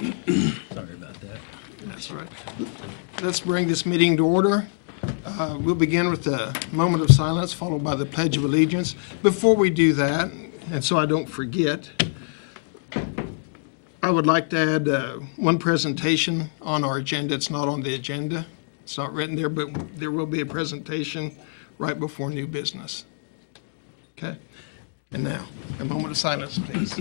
Sorry about that. That's all right. Let's bring this meeting to order. We'll begin with a moment of silence, followed by the Pledge of Allegiance. Before we do that, and so I don't forget, I would like to add one presentation on our agenda. It's not on the agenda. It's not written there, but there will be a presentation right before new business. Okay? And now, a moment of silence, please.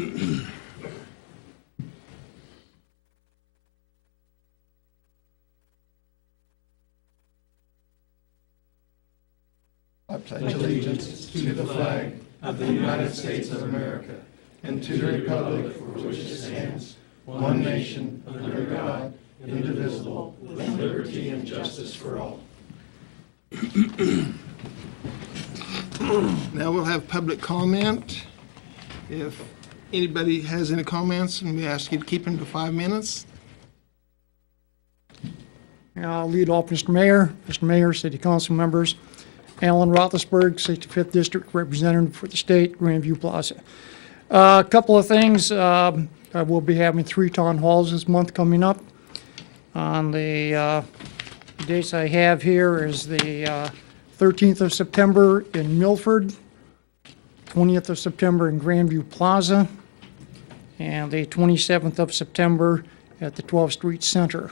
I pledge allegiance to the flag of the United States of America and to the republic for which it stands, one nation, under God, indivisible, with liberty and justice for all. Now we'll have public comment. If anybody has any comments, and we ask you to keep them to 5 minutes. I'll lead off, Mr. Mayor. Mr. Mayor, City Council members, Alan Roethlisberg, 65th District Representative for the state, Grandview Plaza. A couple of things. I will be having 3 town halls this month coming up. On the dates I have here is the 13th of September in Milford, 20th of September in Grandview Plaza, and the 27th of September at the 12th Street Center.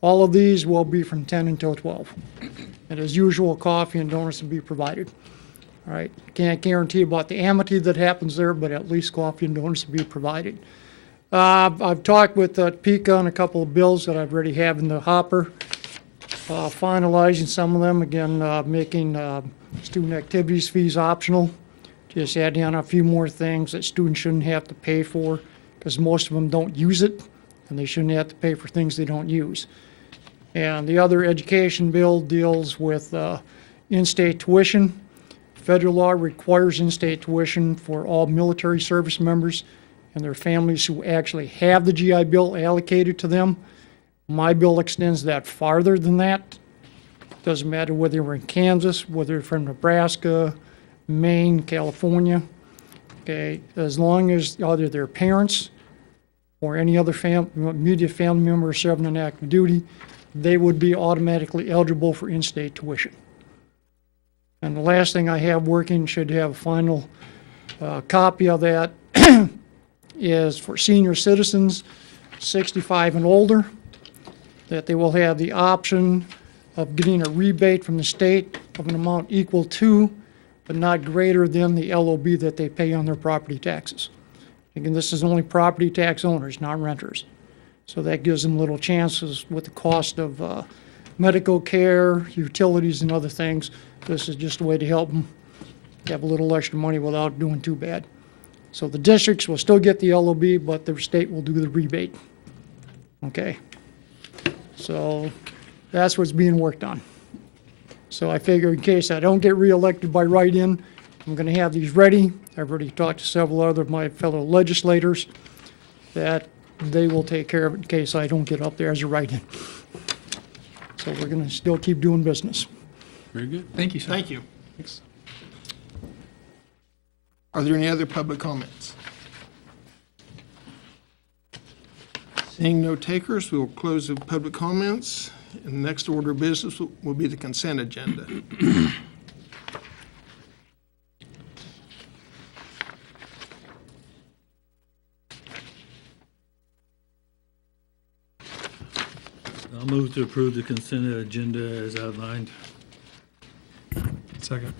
All of these will be from 10 until 12. And as usual, coffee and donuts will be provided. All right, can't guarantee about the amity that happens there, but at least coffee and donuts will be provided. I've talked with PICA on a couple of bills that I've already have in the hopper, finalizing some of them, again, making student activities fees optional, just adding on a few more things that students shouldn't have to pay for, because most of them don't use it, and they shouldn't have to pay for things they don't use. And the other education bill deals with in-state tuition. Federal law requires in-state tuition for all military service members and their families who actually have the GI Bill allocated to them. My bill extends that farther than that. Doesn't matter whether you're in Kansas, whether you're from Nebraska, Maine, California. Okay, as long as either their parents or any other immediate family member serving on active duty, they would be automatically eligible for in-state tuition. And the last thing I have working, should have a final copy of that, is for senior citizens 65 and older, that they will have the option of getting a rebate from the state of an amount equal to, but not greater than, the LOB that they pay on their property taxes. Again, this is only property tax owners, not renters. So that gives them little chances with the cost of medical care, utilities, and other things. This is just a way to help them have a little extra money without doing too bad. So the districts will still get the LOB, but the state will do the rebate. Okay? So that's what's being worked on. So I figure in case I don't get reelected by write-in, I'm going to have these ready. I've already talked to several other of my fellow legislators that they will take care of it in case I don't get up there as a write-in. So we're going to still keep doing business. Very good. Thank you, sir. Thank you. Thanks. Are there any other public comments? Seeing no takers, we will close the public comments. And the next order of business will be the consent agenda. I'll move to approve the consent agenda as outlined. Second.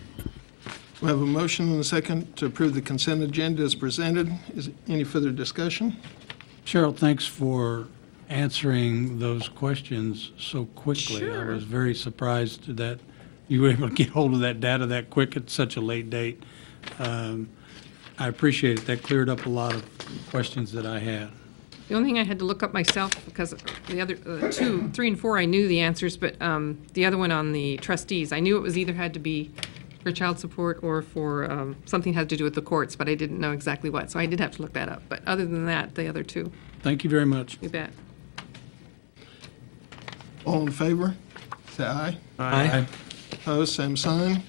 We have a motion and a second to approve the consent agenda as presented. Is any further discussion? Cheryl, thanks for answering those questions so quickly. Sure. I was very surprised that you were able to get hold of that data that quick at such a late date. I appreciate it. That cleared up a lot of questions that I had. The only thing I had to look up myself, because the other 2, 3, and 4, I knew the answers, but the other one on the trustees, I knew it was either had to be for child support or for something had to do with the courts, but I didn't know exactly what, so I did have to look that up. But other than that, the other 2, Thank you very much. you bet. All in favor, say aye. Aye. Opposed, same sign.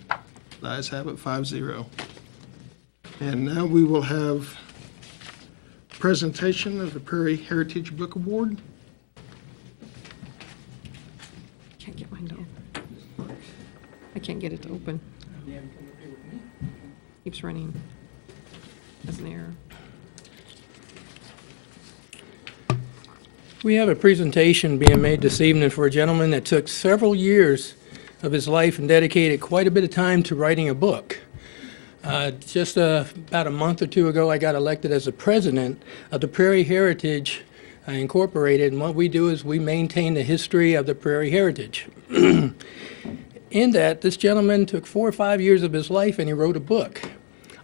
The ayes have it, 5-0. And now we will have presentation of the Prairie Heritage Book Award. Can't get mine to open. I can't get it to open. Keeps running as an error. We have a presentation being made this evening for a gentleman that took several years of his life and dedicated quite a bit of time to writing a book. Just about a month or two ago, I got elected as the president of the Prairie Heritage Incorporated, and what we do is we maintain the history of the Prairie Heritage. In that, this gentleman took 4 or 5 years of his life and he wrote a book.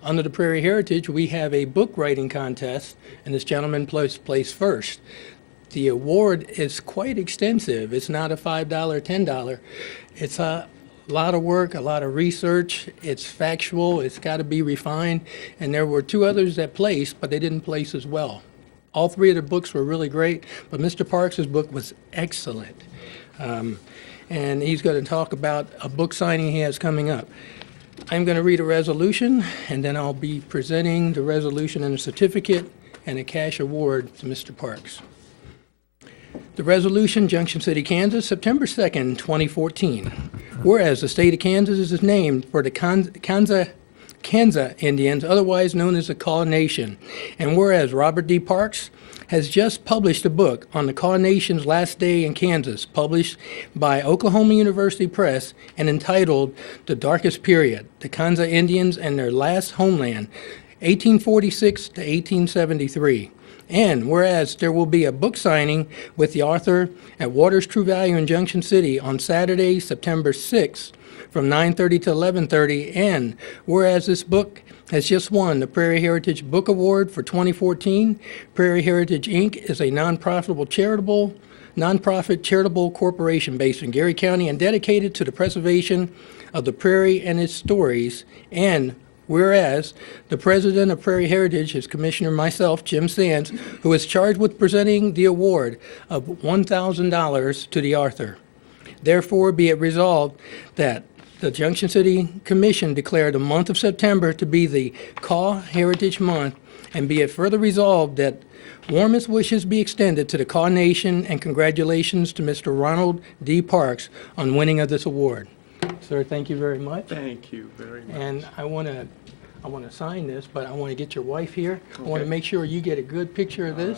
Under the Prairie Heritage, we have a book writing contest, and this gentleman placed first. The award is quite extensive. It's not a $5, $10. It's a lot of work, a lot of research. It's factual. It's got to be refined. And there were 2 others that placed, but they didn't place as well. All 3 of their books were really great, but Mr. Parks' book was excellent. And he's going to talk about a book signing he has coming up. I'm going to read a resolution, and then I'll be presenting the resolution and a certificate and a cash award to Mr. Parks. The resolution, Junction City, Kansas, September 2nd, 2014. Whereas the state of Kansas is named for the Kansa Indians, otherwise known as the Kaw Nation. And whereas Robert D. Parks has just published a book on the Kaw Nation's last day in Kansas, published by Oklahoma University Press and entitled The Darkest Period, the Kansa Indians and Their Last Homeland, 1846 to 1873. And whereas there will be a book signing with the author at Waters True Value in Junction City on Saturday, September 6th from 9:30 to 11:30. And whereas this book has just won the Prairie Heritage Book Award for 2014, Prairie Heritage, Inc. is a nonprofit charitable corporation based in Gary County and dedicated to the preservation of the prairie and its stories. And whereas the president of Prairie Heritage is Commissioner myself, Jim Sands, who is charged with presenting the award of $1,000 to the author. Therefore, be it resolved that the Junction City Commission declare the month of September to be the Kaw Heritage Month, and be it further resolved that warmest wishes be extended to the Kaw Nation, and congratulations to Mr. Ronald D. Parks on winning of this award. Sir, thank you very much. Thank you very much. And I want to sign this, but I want to get your wife here. I want to make sure you get a good picture of this.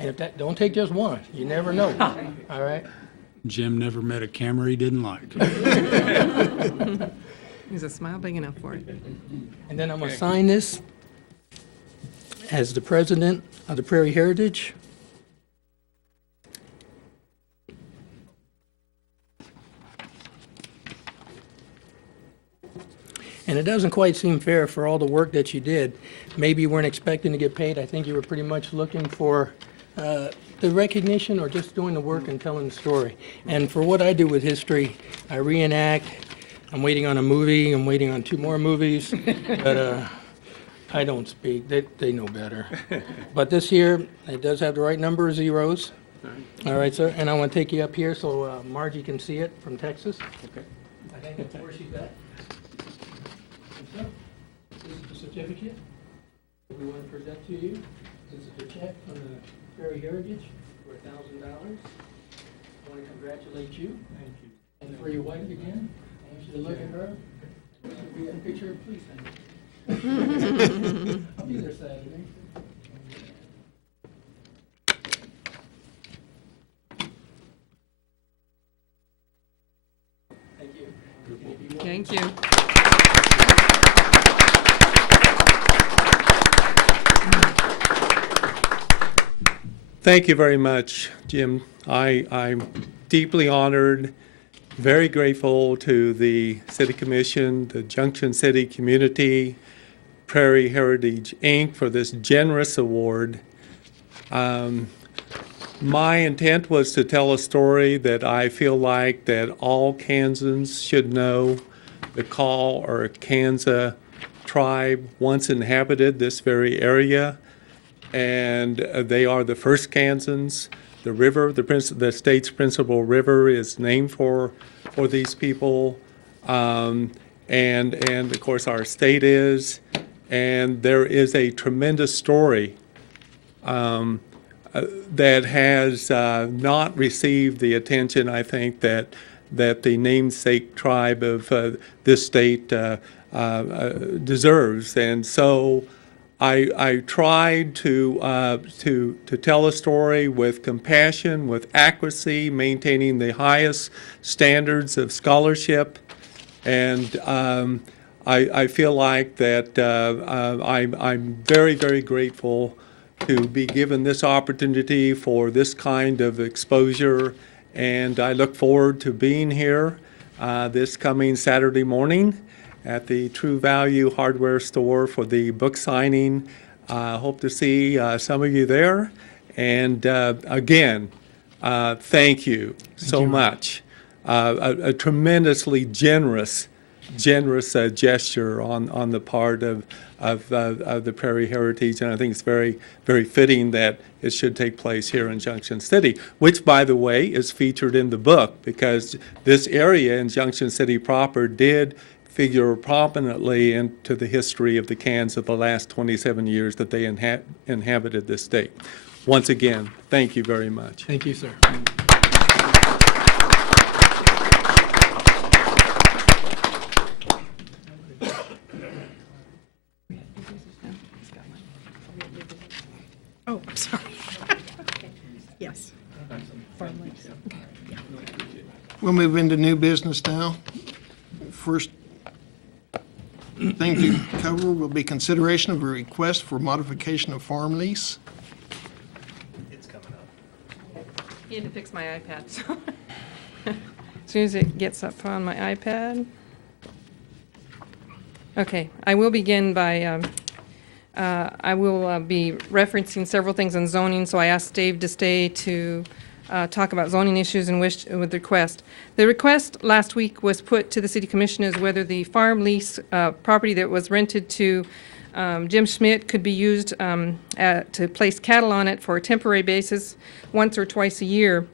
And if that, don't take just one. You never know. All right? Jim never met a camera he didn't like. Is a smile big enough for it? And then I'm going to sign this as the president of the Prairie Heritage. And it doesn't quite seem fair for all the work that you did. Maybe you weren't expecting to get paid. I think you were pretty much looking for the recognition or just doing the work and telling the story. And for what I do with history, I reenact. I'm waiting on a movie. I'm waiting on 2 more movies. But I don't speak. They know better. But this here, it does have the right number of zeros. All right, sir. And I want to take you up here so Margie can see it from Texas. Okay. I think that's where she's at. So, this is the certificate we want to present to you. This is the check from the Prairie Heritage for $1,000. I want to congratulate you. Thank you. And for your wife again, I want you to look at her. We got a picture, please. I'll be there Saturday. Thank you. Thank you. Thank you very much, Jim. I'm deeply honored, very grateful to the City Commission, the Junction City community, Prairie Heritage, Inc. for this generous award. My intent was to tell a story that I feel like that all Kansans should know. The Kaw or Kansa tribe once inhabited this very area, and they are the first Kansans. The river, the state's principal river, is named for these people, and of course our state is. and there is a tremendous story that has not received the attention, I think, that the namesake tribe of this state deserves. And so I tried to tell a story with compassion, with accuracy, maintaining the highest standards of scholarship, and I feel like that I'm very, very grateful to be given this opportunity for this kind of exposure, and I look forward to being here this coming Saturday morning at the True Value Hardware Store for the book signing. Hope to see some of you there. And again, thank you so much. A tremendously generous gesture on the part of the Prairie Heritage, and I think it's very, very fitting that it should take place here in Junction City, which, by the way, is featured in the book, because this area in Junction City proper did figure prominently into the history of the Cans of the last 27 years that they inhabited this state. Once again, thank you very much. Thank you, sir. Oh, I'm sorry. Yes. We'll move into new business now. First thing to cover will be consideration of a request for modification of farm lease. He had to fix my iPad, so. As soon as it gets up on my iPad. Okay, I will begin by, I will be referencing several things on zoning, so I asked Dave to stay to talk about zoning issues and with the request. The request last week was put to the city commissioners whether the farm lease property that was rented to Jim Schmidt could be used to place cattle on it for a temporary basis once or twice a year.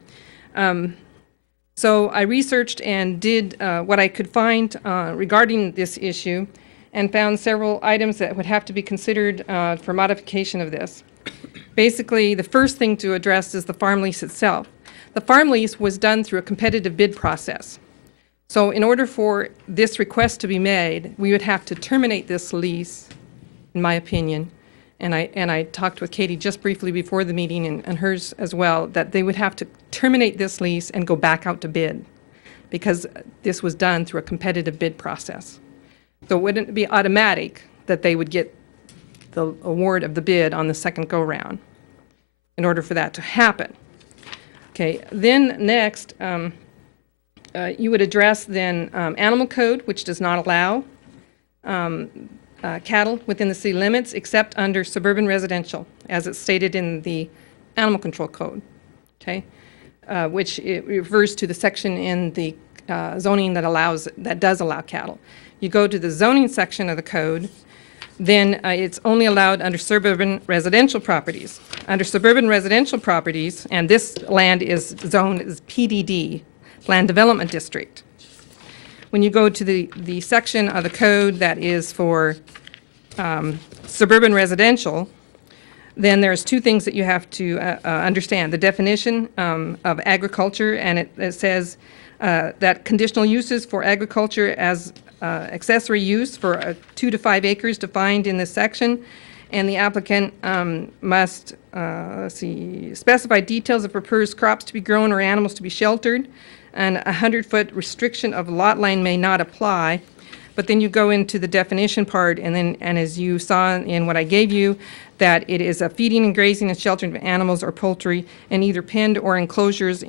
So I researched and did what I could find regarding this issue and found several items that would have to be considered for modification of this. Basically, the first thing to address is the farm lease itself. The farm lease was done through a competitive bid process. So in order for this request to be made, we would have to terminate this lease, in my opinion, and I talked with Katie just briefly before the meeting, and hers as well, that they would have to terminate this lease and go back out to bid, because this was done through a competitive bid process. So it wouldn't be automatic that they would get the award of the bid on the second go-round in order for that to happen. Okay, then next, you would address then animal code, which does not allow cattle within the city limits except under suburban residential, as it's stated in the animal control code, okay, which it refers to the section in the zoning that does allow cattle. You go to the zoning section of the code, then it's only allowed under suburban residential properties. Under suburban residential properties, and this land is zoned as PDD, Land Development District. When you go to the section of the code that is for suburban residential, then there's two things that you have to understand. The definition of agriculture, and it says that conditional uses for agriculture as accessory use for 2 to 5 acres defined in this section, and the applicant must specify details of proposed crops to be grown or animals to be sheltered, and a 100-foot restriction of lot line may not apply. But then you go into the definition part, and as you saw in what I gave you, that it is a feeding and grazing and sheltering of animals or poultry in either penned or enclosures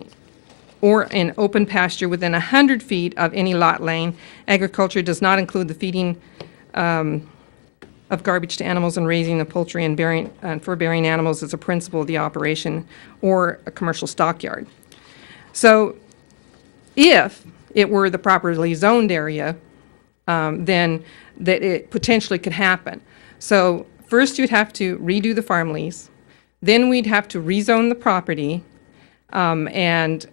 or in open pasture within 100 feet of any lot lane. Agriculture does not include the feeding of garbage to animals and raising of poultry and fur-bearing animals as a principle of the operation, or a commercial stockyard. So if it were the properly zoned area, then that it potentially could happen. So first you'd have to redo the farm lease, then we'd have to rezone the property, and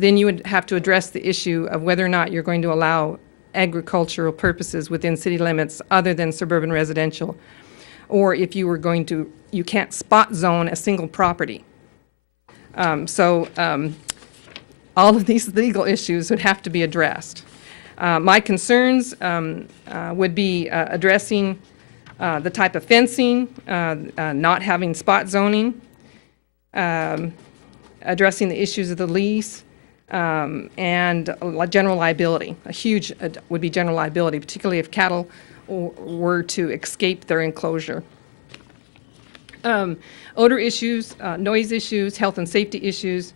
then you would have to address the issue of whether or not you're going to allow agricultural purposes within city limits other than suburban residential. Or if you were going to, you can't spot zone a single property. All of these legal issues would have to be addressed. My concerns would be addressing the type of fencing, not having spot zoning, addressing the issues of the lease, and general liability. A huge would be general liability, particularly if cattle were to escape their enclosure. Odor issues, noise issues, health and safety issues,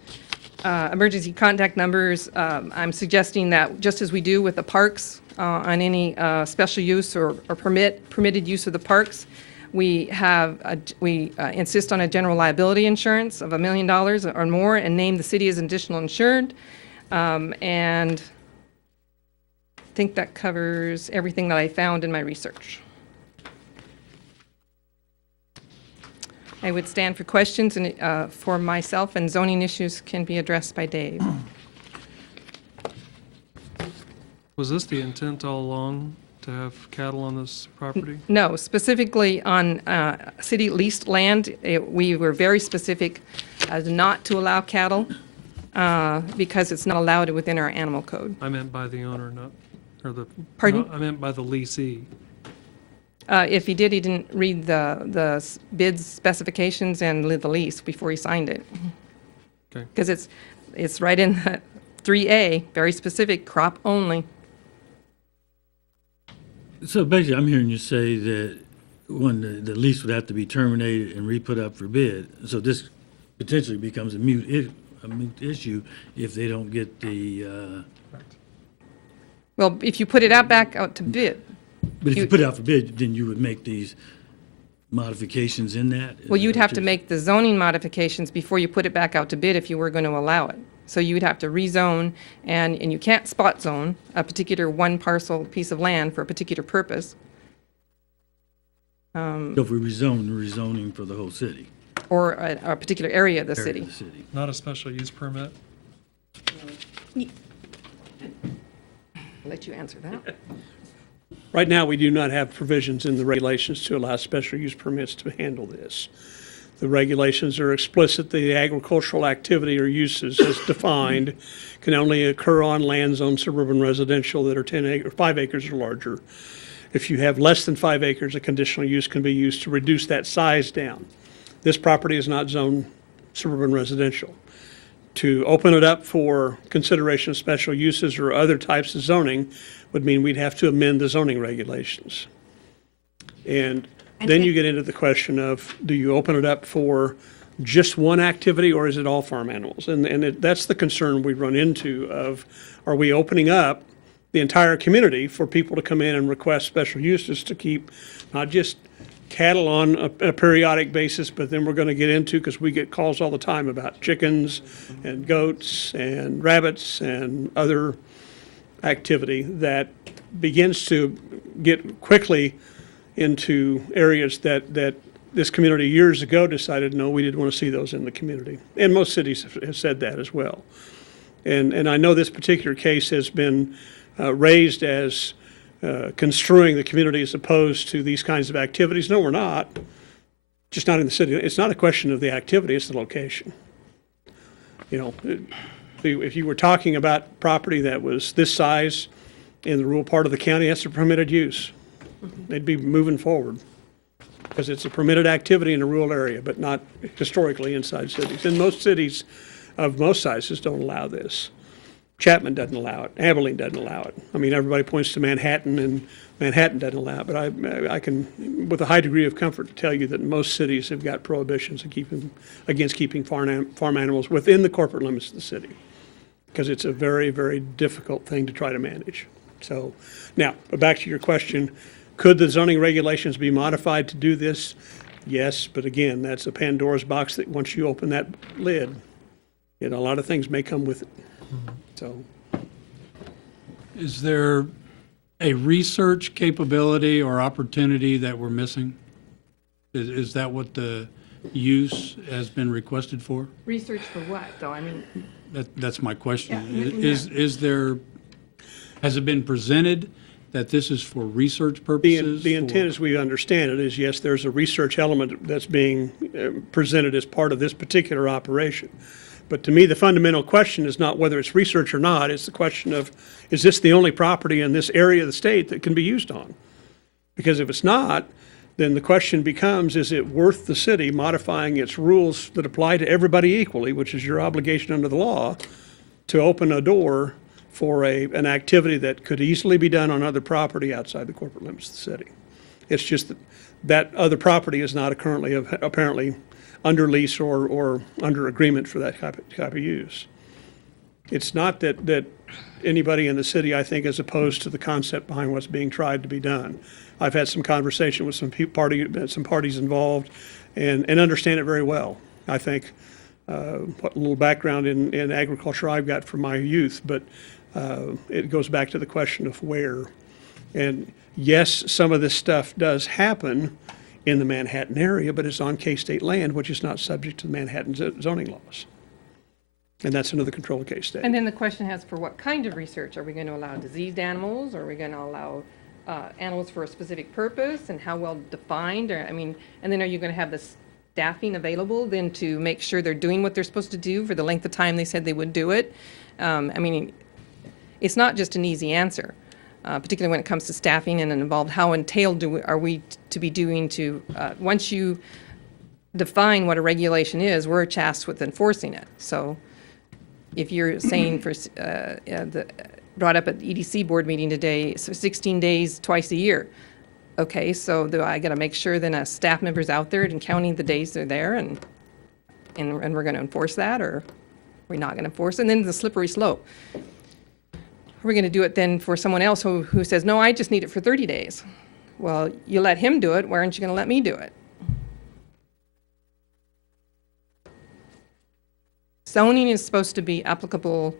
emergency contact numbers. I'm suggesting that just as we do with the parks on any special use or permitted use of the parks, we insist on a general liability insurance of $1 million or more and name the city as additional insured. And I think that covers everything that I found in my research. I would stand for questions and, for myself, and zoning issues can be addressed by Dave. Was this the intent all along, to have cattle on this property? No, specifically on city leased land, we were very specific not to allow cattle because it's not allowed within our animal code. I meant by the owner, not, or the. Pardon? No, I meant by the leasee. If he did, he didn't read the bid specifications and the lease before he signed it. Okay. Because it's right in the 3A, very specific, crop only. So basically, I'm hearing you say that when the lease would have to be terminated and re-put up for bid. So this potentially becomes a moot issue if they don't get the, Well, if you put it back out to bid, but if you put it out for bid, then you would make these modifications in that? well, you'd have to make the zoning modifications before you put it back out to bid if you were going to allow it. So you would have to rezone, and you can't spot zone a particular one parcel piece of land for a particular purpose. So if we rezone, we're rezoning for the whole city. Or a particular area of the area city. of the city. Not a special use permit? I'll let you answer that. Right now, we do not have provisions in the regulations to allow special use permits to handle this. The regulations are explicit. The agricultural activity or uses as defined can only occur on land zoned suburban residential that are 5 acres or larger. If you have less than 5 acres, a conditional use can be used to reduce that size down. This property is not zoned suburban residential. To open it up for consideration of special uses or other types of zoning would mean we'd have to amend the zoning regulations. And then you get into the question of, do you open it up for just one activity or is it all farm animals? That's the concern we run into of, are we opening up the entire community for people to come in and request special uses to keep not just cattle on a periodic basis, but then we're going to get into, because we get calls all the time about chickens and goats and rabbits and other activity that begins to get quickly into areas that this community years ago decided, no, we didn't want to see those in the community. And most cities have said that as well. And I know this particular case has been raised as construing the community as opposed to these kinds of activities. No, we're not. Just not in the city. It's not a question of the activity, it's the location. You know, if you were talking about property that was this size in the rural part of the county, that's a permitted use. They'd be moving forward because it's a permitted activity in a rural area, but not historically inside cities. And most cities of most sizes don't allow this. Chapman doesn't allow it. Abilene doesn't allow it. I mean, everybody points to Manhattan, and Manhattan doesn't allow it. But I can, with a high degree of comfort, tell you that most cities have got prohibitions against keeping farm animals within the corporate limits of the city, because it's a very, very difficult thing to try to manage. So, now, but back to your question, could the zoning regulations be modified to do this? Yes, but again, that's a Pandora's box that once you open that lid, a lot of things may come with it. So, Is there a research capability or opportunity that we're missing? Is that what the use has been requested for? Research for what, though? I mean, That's my question. Yeah, Is there Has it been presented that this is for research The, purposes? the intent, as we understand it, is yes, there's a research element that's being presented as part of this particular operation. But to me, the fundamental question is not whether it's research or not, it's the question of, is this the only property in this area of the state that can be used on? Because if it's not, then the question becomes, is it worth the city modifying its rules that apply to everybody equally, which is your obligation under the law, to open a door for an activity that could easily be done on other property outside the corporate limits of the city? It's just that that other property is not currently apparently under lease or under agreement for that type of use. It's not that anybody in the city, I think, is opposed to the concept behind what's being tried to be done. I've had some conversation with some parties involved and understand it very well. I think what little background in agriculture I've got from my youth, but it goes back to the question of where. And yes, some of this stuff does happen in the Manhattan area, but it's on K-State land, which is not subject to the Manhattan zoning laws. And that's under the control of K-State. And then the question has, for what kind of research? Are we going to allow diseased animals? Are we going to allow animals for a specific purpose, and how well defined? Or, I mean, and then are you going to have the staffing available then to make sure they're doing what they're supposed to do for the length of time they said they would do it? I mean, it's not just an easy answer, particularly when it comes to staffing and involved. How entailed are we to be doing to, once you define what a regulation is, we're tasked with enforcing it. So if you're saying for, brought up at the EDC board meeting today, so 16 days twice a year. Okay, so do I got to make sure then a staff member's out there and counting the days they're there, and we're going to enforce that, or we're not going to enforce it? And then the slippery slope. Are we going to do it then for someone else who says, no, I just need it for 30 days? Well, you let him do it. Why aren't you going to let me do it? Zoning is supposed to be applicable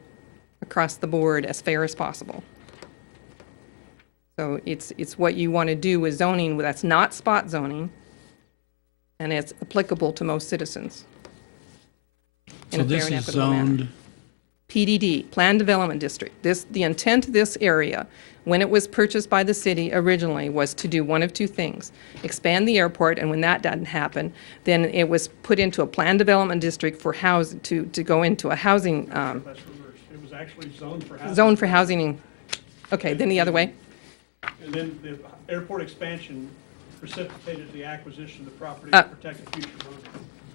across the board as fair as possible. So it's what you want to do with zoning that's not spot zoning, and it's applicable to most citizens in So a fair this and is equitable manner. zoned, PDD, Planned Development District. The intent of this area, when it was purchased by the city originally, was to do one of two things: expand the airport, and when that didn't happen, then it was put into a Planned Development District for to go into a housing, That's reversed. It was actually zoned for housing. zone for housing. Okay, then the other way. And then the airport expansion precipitated the acquisition of the property to protect the future growth.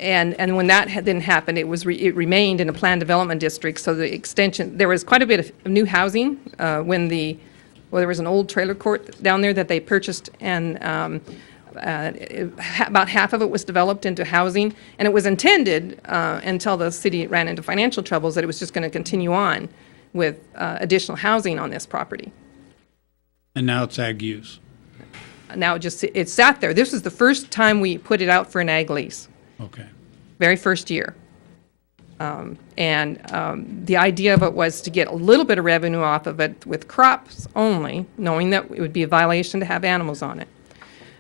And when that didn't happen, it remained in a planned development district. So the extension, there was quite a bit of new housing when there was an old trailer court down there that they purchased, and about half of it was developed into housing. And it was intended until the city ran into financial troubles that it was just going to continue on with additional housing on this property. and now it's ag use. Now it sat there. This was the first time we put it out for an ag lease. Okay. Very first year. The idea of it was to get a little bit of revenue off of it with crops only, knowing that it would be a violation to have animals on it.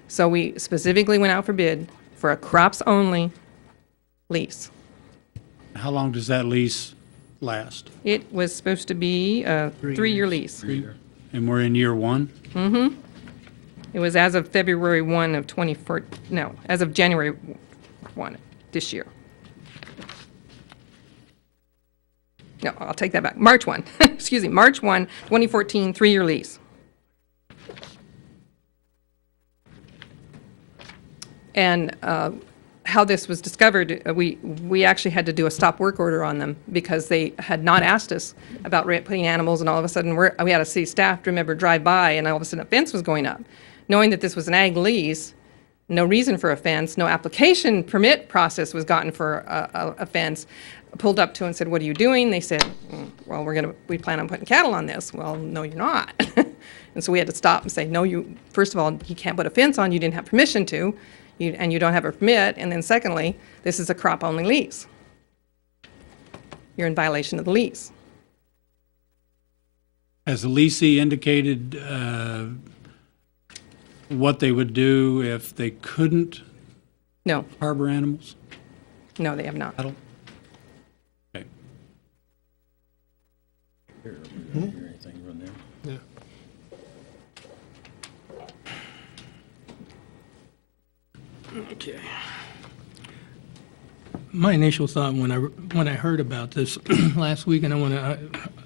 So we specifically went out for bid for a crops-only lease. How long does that lease last? It was supposed to be a three-year lease. And we're in year one? It was as of February 1 of 2014, no, as of January 1 this year. No, I'll take that back. March 1, excuse me, March 1, 2014, three-year lease. And how this was discovered, we actually had to do a stop work order on them because they had not asked us about putting animals, and all of a sudden we had a city staff, remember, drive by, and all of a sudden a fence was going up. Knowing that this was an ag lease, no reason for a fence, no application permit process was gotten for a fence. Pulled up to and said, what are you doing? They said, well, we plan on putting cattle on this. Well, no, you're not. And so we had to stop and say, no, first of all, you can't put a fence on, you didn't have permission to, and you don't have a permit. And then secondly, this is a crop-only lease. You're in violation of the lease. Has the leasee indicated what they would do if they couldn't No, harbor animals? no, they have not. Cattle? Okay. Hear anything from them? my initial thought when I heard about this last week, and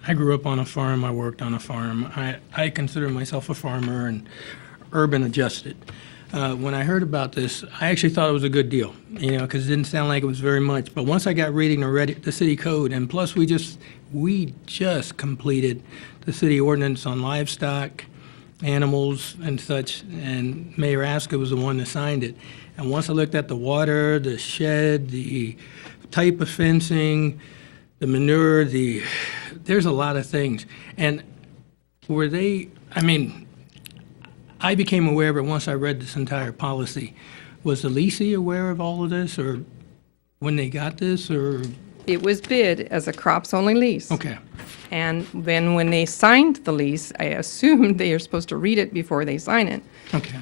I grew up on a farm, I worked on a farm. I consider myself a farmer and urban adjusted. When I heard about this, I actually thought it was a good deal, because it didn't sound like it was very much. But once I got reading the city code, and plus we just completed the city ordinance on livestock, animals and such, and Mayor Aska was the one that signed it. And once I looked at the water, the shed, the type of fencing, the manure, there's a lot of things. And I became aware of it once I read this entire policy. Was the leasee aware of all of this, or when they got this, or? It was bid as a crops-only lease. Okay, And then when they signed the lease, I assumed they are supposed to read it before they sign it, okay.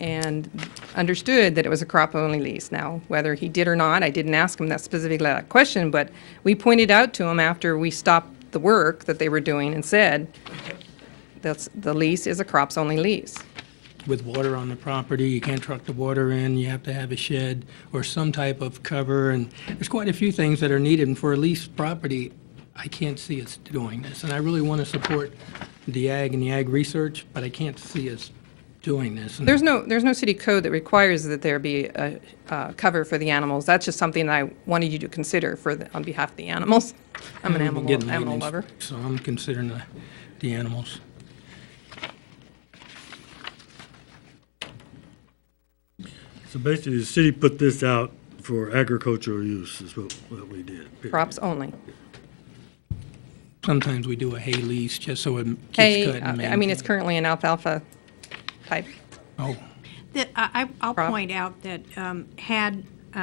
and understood that it was a crop-only lease. Now, whether he did or not, I didn't ask him that specifically that question, but we pointed out to him after we stopped the work that they were doing and said, the lease is a crops-only lease. With water on the property, you can't truck the water in, you have to have a shed or some type of cover, and there's quite a few things that are needed, and for a leased property, I can't see us doing this. And I really want to support the ag and the ag research, but I can't see us doing this. And There's no city code that requires that there be a cover for the animals. That's just something I wanted you to consider on behalf of the animals. I'm an we're getting animal maintenance, lover. So I'm considering the animals. So basically, the city put this out for agricultural use is what we did. period. Crops only. Sometimes we do a hay lease just so it keeps Hay, cut and I mean, maintained. it's currently an alfalfa type. Oh, I'll Rob? point out that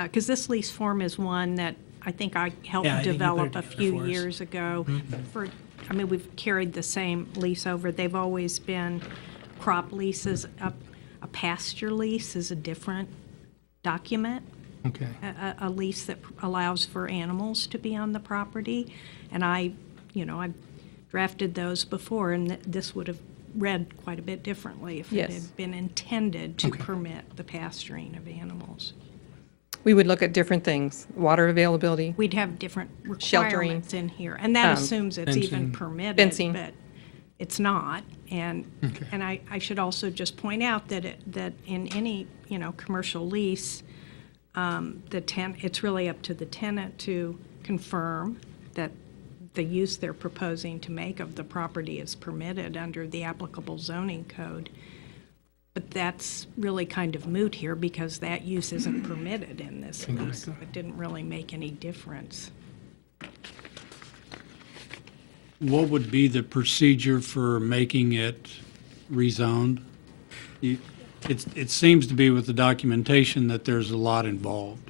because this lease form is one that I think I helped Yeah, I think you develop put a it few for us. years ago. We've carried the same lease over. They've always been crop leases. A pasture lease is a different document. okay. A lease that allows for animals to be on the property. And I've drafted those before, and this would have read quite a bit differently if it Yes. had been intended to Okay. permit the pasturing of animals. We would look at different things, water availability, We'd have different Sheltering. requirements in here, and that assumes it's even fencing. permitted. Fencing. But it's not, and I should also just point out that in any, commercial lease, it's really up to the tenant to confirm that the use they're proposing to make of the property is permitted under the applicable zoning code. But that's really kind of moot here because that use isn't permitted in this lease. So it didn't really make any difference. What would be the procedure for making it rezoned? It seems to be with the documentation that there's a lot involved.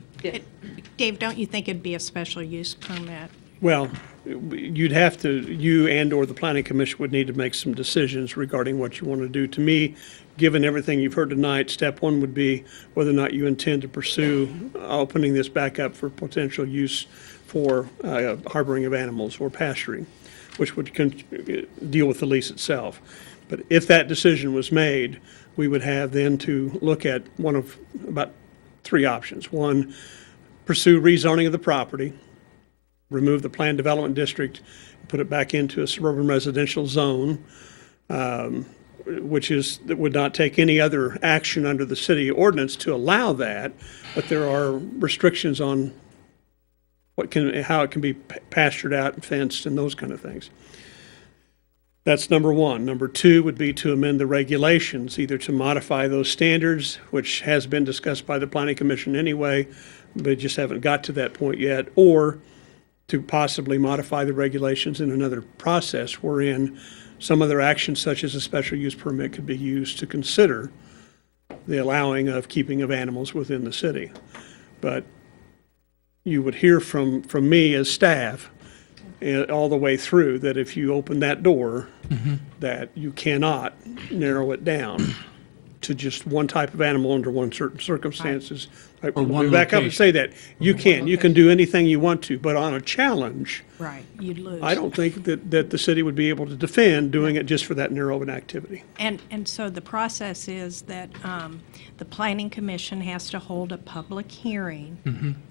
Dave, don't you think it'd be a special use permit? Well, you and/or the planning commission would need to make some decisions regarding what you want to do. To me, given everything you've heard tonight, step one would be whether or not you intend to pursue opening this back up for potential use for harboring of animals or pasturing, which would deal with the lease itself. But if that decision was made, we would have then to look at one of about three options. One, pursue rezoning of the property, remove the planned development district, put it back into a suburban residential zone, that would not take any other action under the city ordinance to allow that, but there are restrictions on how it can be pastured out and fenced and those kind of things. That's number one. Number two would be to amend the regulations, either to modify those standards, which has been discussed by the Planning Commission anyway, but just haven't got to that point yet, or to possibly modify the regulations in another process wherein some other action such as a special use permit could be used to consider the allowing of keeping of animals within the city. But you would hear from me as staff all the way through that if you open that door, that you cannot narrow it down. to just one type of animal under one certain circumstances. Let Or me one back up and location. say that. You can do anything you want to, but on a challenge, Right, you'd lose. I don't think that the city would be able to defend doing it just for that narrow of an activity. And so the process is that the planning commission has to hold a public hearing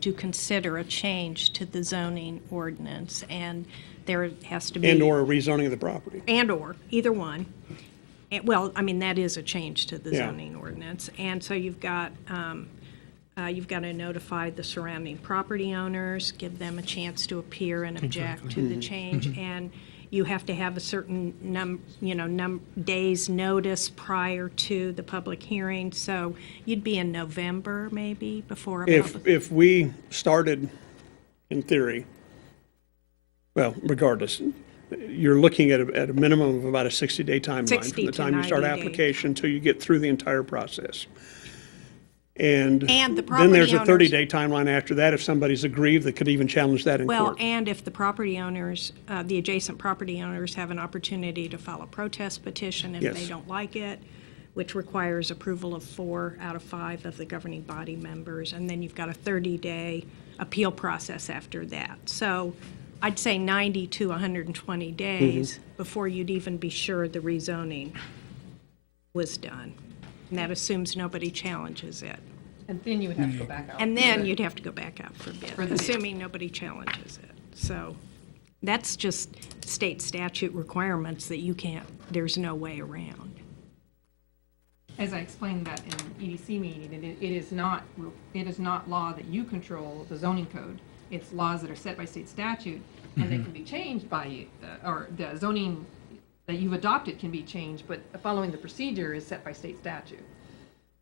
to consider a change to the zoning ordinance, and there has to be. And/or a rezoning of the property. And/or, either one. Well, I mean, that is a change to the Yeah. zoning ordinance. And so you've got to notify the surrounding property owners, give them a chance to appear and object to the change. And you have to have a certain days' notice prior to the public hearing. So you'd be in November, maybe, before a public. If we started, in theory, well, regardless, you're looking at a minimum of about a 60-day timeline 60 from the to time you start 90 days. application until you get through the entire process. And the then property there's a owners- 30-day timeline after that. If somebody's aggrieved, that could even challenge that in Well, court. and if the property owners, the adjacent property owners have an opportunity to file a protest petition if they Yes. don't like it, which requires approval of 4 out of 5 of the governing body members, and then you've got a 30-day appeal process after that. So I'd say 90 to 120 days before you'd even be sure the rezoning was done. And that assumes nobody challenges it. And then you would have to go back out. And then you'd have to go back out for For bid, the bid. assuming nobody challenges it. So that's just state statute requirements that you can't, there's no way around. As I explained that in EDC meeting, it is not law that you control the zoning code. It's laws that are set by state statute, and they can be changed by you, or the zoning that you've adopted can be changed, but following the procedure is set by state statute.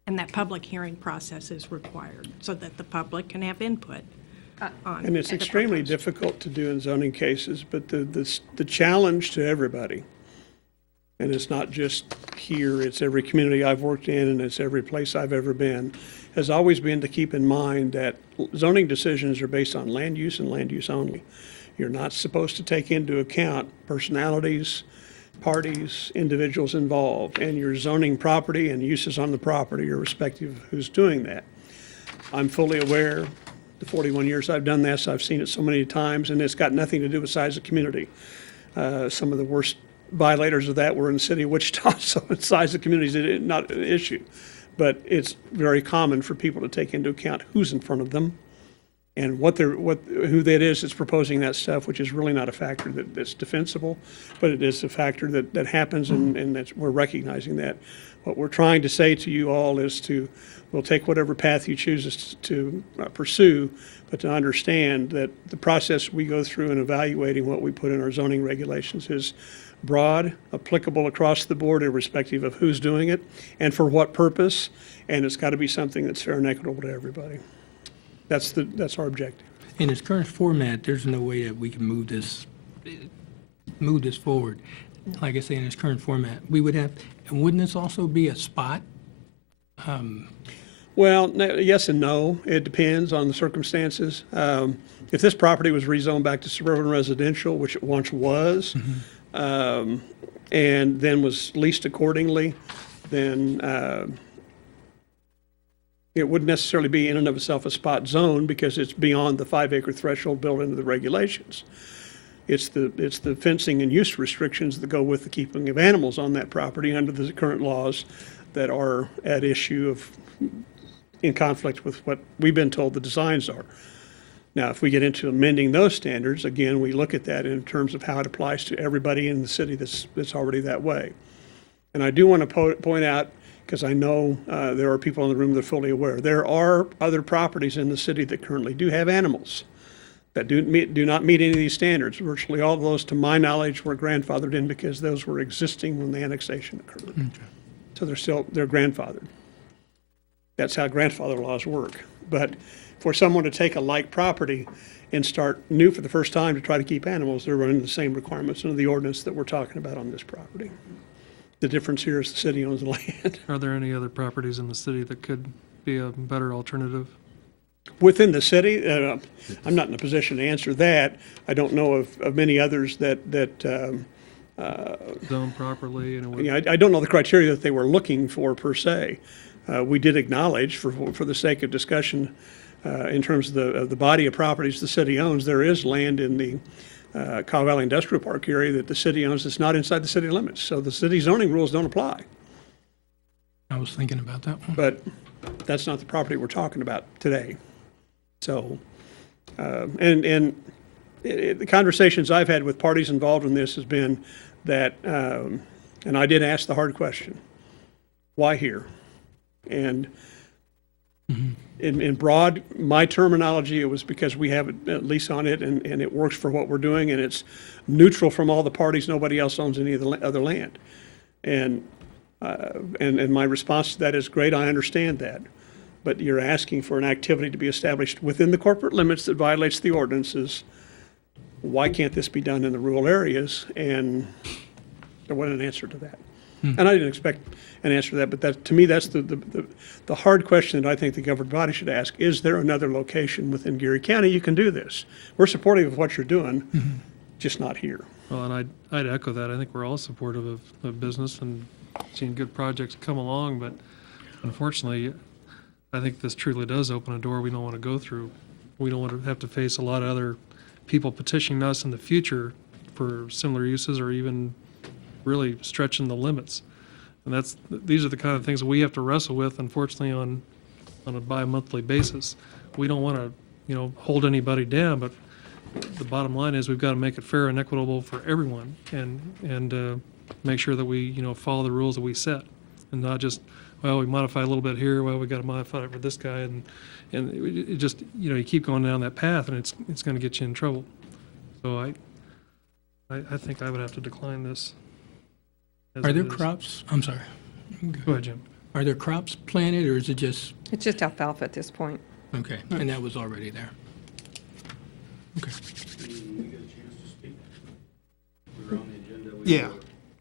And that public hearing process is required so that the public can have input on. And it's the extremely proposed. difficult to do in zoning cases, but the challenge to everybody, and it's not just here, it's every community I've worked in and it's every place I've ever been, has always been to keep in mind that zoning decisions are based on land use and land use only. You're not supposed to take into account personalities, parties, individuals involved, and your zoning property and uses on the property are respective of who's doing that. I'm fully aware, the 41 years I've done this, I've seen it so many times, and it's got nothing to do with size of community. Some of the worst violators of that were in the city of Wichita, so the size of communities is not an issue. But it's very common for people to take into account who's in front of them and who that is that's proposing that stuff, which is really not a factor that's defensible, but it is a factor that happens, and we're recognizing that. What we're trying to say to you all is we'll take whatever path you choose to pursue, but to understand that the process we go through in evaluating what we put in our zoning regulations is broad, applicable across the board, irrespective of who's doing it and for what purpose, and it's got to be something that's fair and equitable to everybody. That's our objective. In its current format, there's no way that we can move this forward. Like I say, in its current format, we would have, and wouldn't this also be a spot? Well, yes and no. It depends on the circumstances. If this property was rezoned back to suburban residential, which it once was, and then was leased accordingly, then it wouldn't necessarily be in and of itself a spot zone because it's beyond the 5-acre threshold built into the regulations. It's the fencing and use restrictions that go with the keeping of animals on that property under the current laws that are at issue in conflict with what we've been told the designs are. Now, if we get into amending those standards, again, we look at that in terms of how it applies to everybody in the city that's already that way. And I do want to point out, because I know there are people in the room that are fully aware, there are other properties in the city that currently do have animals that do not meet any of these standards. Virtually all of those, to my knowledge, were grandfathered in because those were existing when the annexation occurred. Okay. So they're grandfathered. That's how grandfather laws work. But for someone to take a like property and start new for the first time to try to keep animals, they're running the same requirements under the ordinance that we're talking about on this property. The difference here is the city owns the land. Are there any other properties in the city that could be a better alternative? Within the city, I'm not in a position to answer that. I don't know of many others that zoned properly and it would. Yeah, I don't know the criteria that they were looking for per se. We did acknowledge, for the sake of discussion, in terms of the body of properties the city owns, there is land in the Cow Valley Industrial Park area that the city owns that's not inside the city limits. So the city zoning rules don't apply. I was thinking about that one. But that's not the property we're talking about today. So, the conversations I've had with parties involved in this has been that, and I did ask the hard question, why here? And in broad, my terminology, it was because we have a lease on it and it works for what we're doing and it's neutral from all the parties. Nobody else owns any of the other land. And my response to that is, great, I understand that. But you're asking for an activity to be established within the corporate limits that violates the ordinances. Why can't this be done in the rural areas? And there wasn't an answer to that. And I didn't expect an answer to that, but that, to me, that's the hard question that I think the governing body should ask. Is there another location within Geary County you can do this? We're supportive of what you're doing, just not here. Well, and I'd echo that. I think we're all supportive of business and seeing good projects come along, but unfortunately, I think this truly does open a door we don't want to go through. We don't want to have to face a lot of other people petitioning us in the future for similar uses or even really stretching the limits. And these are the kind of things that we have to wrestle with, unfortunately, on a bi-monthly basis. We don't want to, hold anybody down, but the bottom line is we've got to make it fair and equitable for everyone and make sure that we, follow the rules that we set and not just, well, we modify a little bit here, well, we got to modify it for this guy, and it just, you keep going down that path and it's going to get you in trouble. So I think I would have to decline this. Are there crops? I'm sorry. Go ahead, Jim. Are there crops planted, or is it just, It's just alfalfa at this point. okay, and that was already there? Okay. Yeah,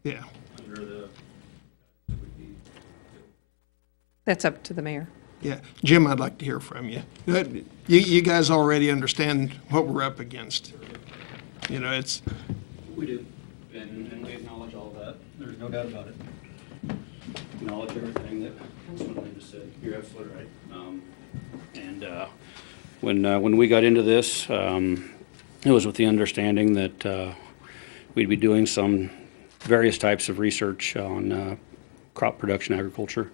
yeah. That's up to the mayor. Yeah, Jim, I'd like to hear from you. You guys already understand what we're up against. It's, We do, and we acknowledge all of that. There's no doubt about it. Acknowledge everything that Councilman Lane just said. You're absolutely right. When we got into this, it was with the understanding that we'd be doing some various types of research on crop production agriculture.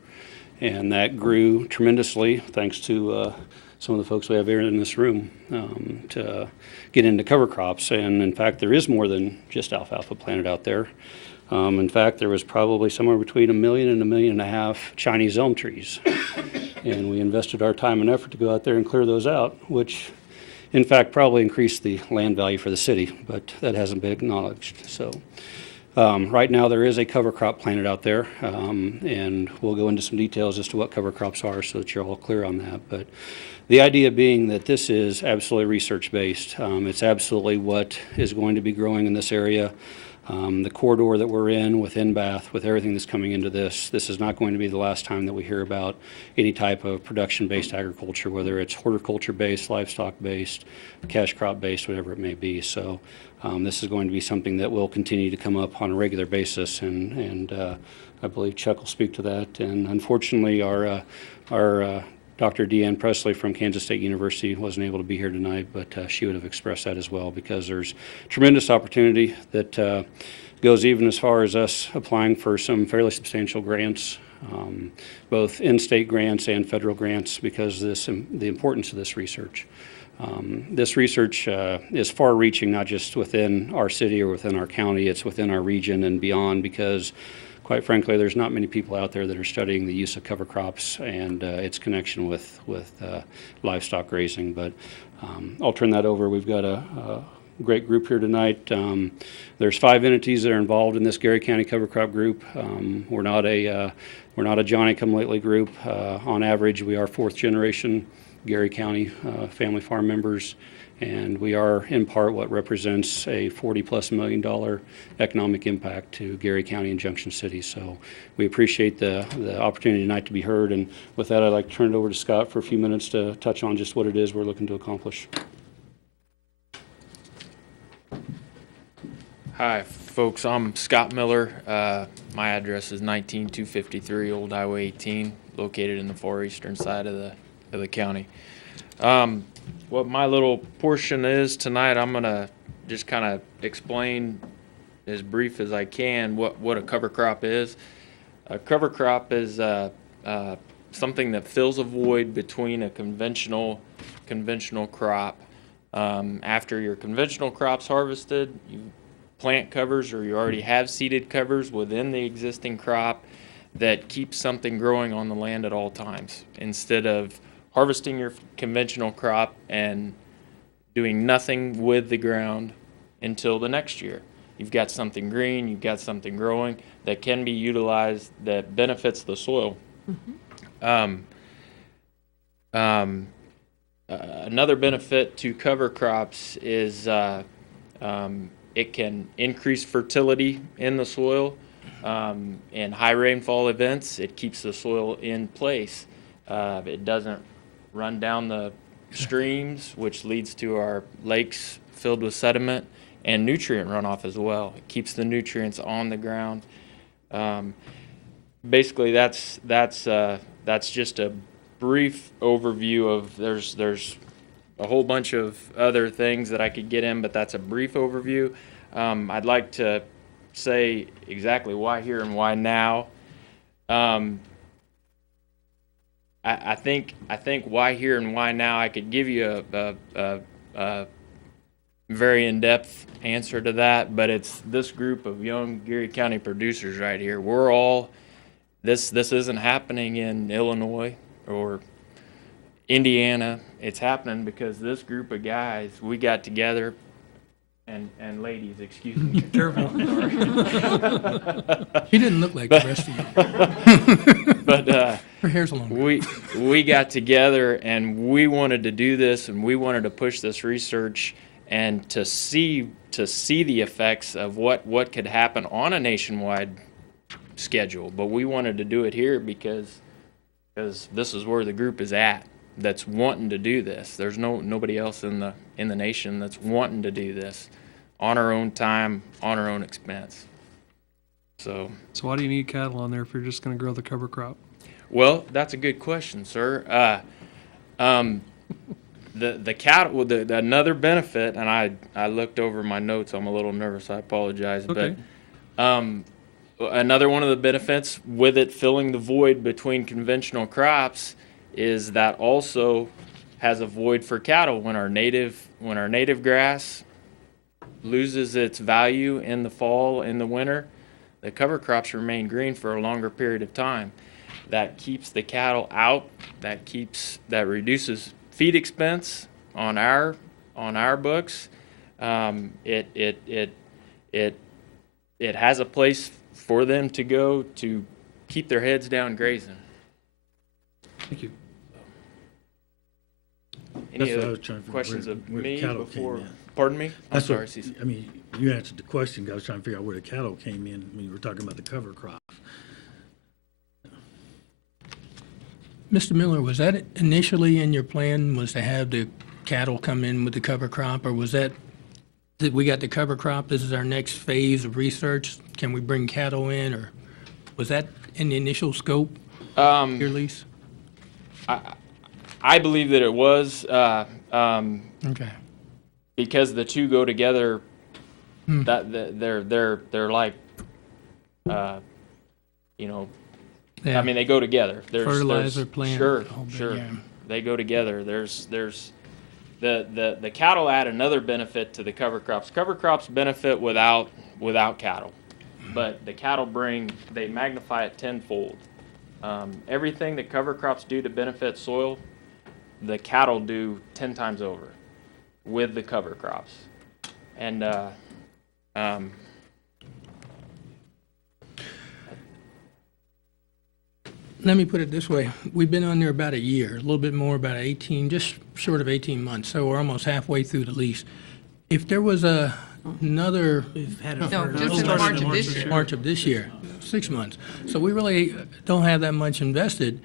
And that grew tremendously thanks to some of the folks we have here in this room to get into cover crops. And in fact, there is more than just alfalfa planted out there. In fact, there was probably somewhere between 1 million and 1.5 million Chinese elm trees. And we invested our time and effort to go out there and clear those out, which in fact probably increased the land value for the city, but that hasn't been acknowledged. So right now there is a cover crop planted out there, and we'll go into some details as to what cover crops are so that you're all clear on that. But the idea being that this is absolutely research-based. It's absolutely what is going to be growing in this area. The corridor that we're in within Bath, with everything that's coming into this is not going to be the last time that we hear about any type of production-based agriculture, whether it's horticulture-based, livestock-based, cash crop-based, whatever it may be. So this is going to be something that will continue to come up on a regular basis, and I believe Chuck will speak to that. And unfortunately, our Dr. Deanne Presley from Kansas State University wasn't able to be here tonight, but she would have expressed that as well, because there's tremendous opportunity that goes even as far as us applying for some fairly substantial grants, both in-state grants and federal grants, because the importance of this research. This research is far-reaching, not just within our city or within our county, it's within our region and beyond, because quite frankly, there's not many people out there that are studying the use of cover crops and its connection with livestock raising. But I'll turn that over. We've got a great group here tonight. There's 5 entities that are involved in this Geary County cover crop group. We're not a Johnny-come-lately group. On average, we are 4th generation Geary County family farm members. And we are, in part, what represents a $40+ million economic impact to Geary County and Junction City. So we appreciate the opportunity tonight to be heard. And with that, I'd like to turn it over to Scott for a few minutes to touch on just what it is we're looking to accomplish. Hi, folks. I'm Scott Miller. My address is 19253 Old Highway 18, located in the far eastern side of the county. What my little portion is tonight, I'm gonna just kind of explain as brief as I can what a cover crop is. A cover crop is something that fills a void between a conventional crop. After your conventional crop's harvested, you plant covers, or you already have seeded covers within the existing crop that keeps something growing on the land at all times, instead of harvesting your conventional crop and doing nothing with the ground until the next year. You've got something green, you've got something growing that can be utilized, that benefits the soil. Another benefit to cover crops is it can increase fertility in the soil. In high rainfall events, it keeps the soil in place. It doesn't run down the streams, which leads to our lakes filled with sediment and nutrient runoff as well. It keeps the nutrients on the ground. Basically, that's just a brief overview of. There's a whole bunch of other things that I could get in, but that's a brief overview. I'd like to say exactly why here and why now. I think why here and why now, I could give you a very in-depth answer to that, but it's this group of young Geary County producers right here. We're all, this isn't happening in Illinois or Indiana. It's happening because this group of guys, we got together, and ladies, excuse me. Careful. He didn't look like the rest of you. But Her hair's longer. we got together and we wanted to do this, and we wanted to push this research and to see the effects of what could happen on a nationwide schedule. But we wanted to do it here because this is where the group is at, that's wanting to do this. There's nobody else in the nation that's wanting to do this on our own time, on our own expense. So why do you need cattle on there if you're just going to grow the cover crop? well, that's a good question, sir. The cattle, another benefit, and I looked over my notes. I'm a little nervous. I apologize, Okay. but another one of the benefits with it filling the void between conventional crops is that also has a void for cattle. When our native grass loses its value in the fall, in the winter, the cover crops remain green for a longer period of time. That keeps the cattle out. That reduces feed expense on our books. It has a place for them to go to keep their heads down grazing. Thank you. Any That's what I other was trying to figure out, questions where- of where the me cattle came before? in. Pardon me? I'm That's sorry, what, Cecil. I mean, you answered the question. I was trying to figure out where the cattle came in when you were talking about the cover crop. Mr. Miller, was that initially in your plan, was to have the cattle come in with the cover crop, or was that we got the cover crop, this is our next phase of research, can we bring cattle in, or was that in the initial scope of your lease? I believe that it was, Okay. because the two go together. That they're like, Yeah. I mean, they go together. Fertilizer plant, Sure, the whole bit, sure. yeah. They go together. There's the cattle add another benefit to the cover crops. Cover crops benefit without cattle, but the cattle they magnify it tenfold. Everything that cover crops do to benefit soil, the cattle do 10 times over with the cover crops. And Let me put it this way. We've been on there about a year, a little bit more, about 18, just short of 18 months. So we're almost halfway through the lease. If there was another No, just in March of this year. March of this year, 6 months. So we really don't have that much invested.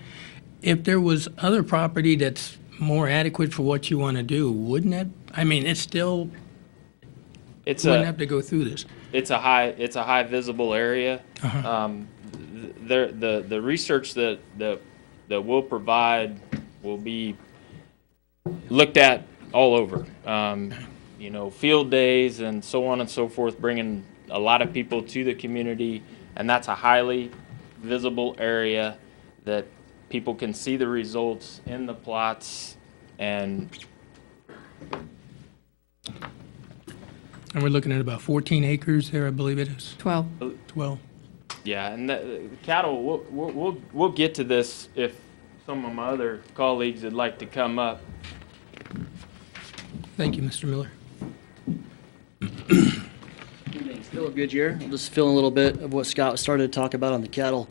If there was other property that's more adequate for what you want to do, wouldn't that, I mean, it's still, it's wouldn't a have to go through this. it's a high visible area. The research that we'll provide will be looked at all over. You know, field days and so on and so forth, bringing a lot of people to the community, and that's a highly visible area that people can see the results in the plots. And we're looking at about 14 acres there, I believe it is. 12. 12. yeah, and the cattle, we'll get to this if some of my other colleagues would like to come up. Thank you, Mr. Miller. Philip Goodyear. I'll just fill in a little bit of what Scott started to talk about on the cattle.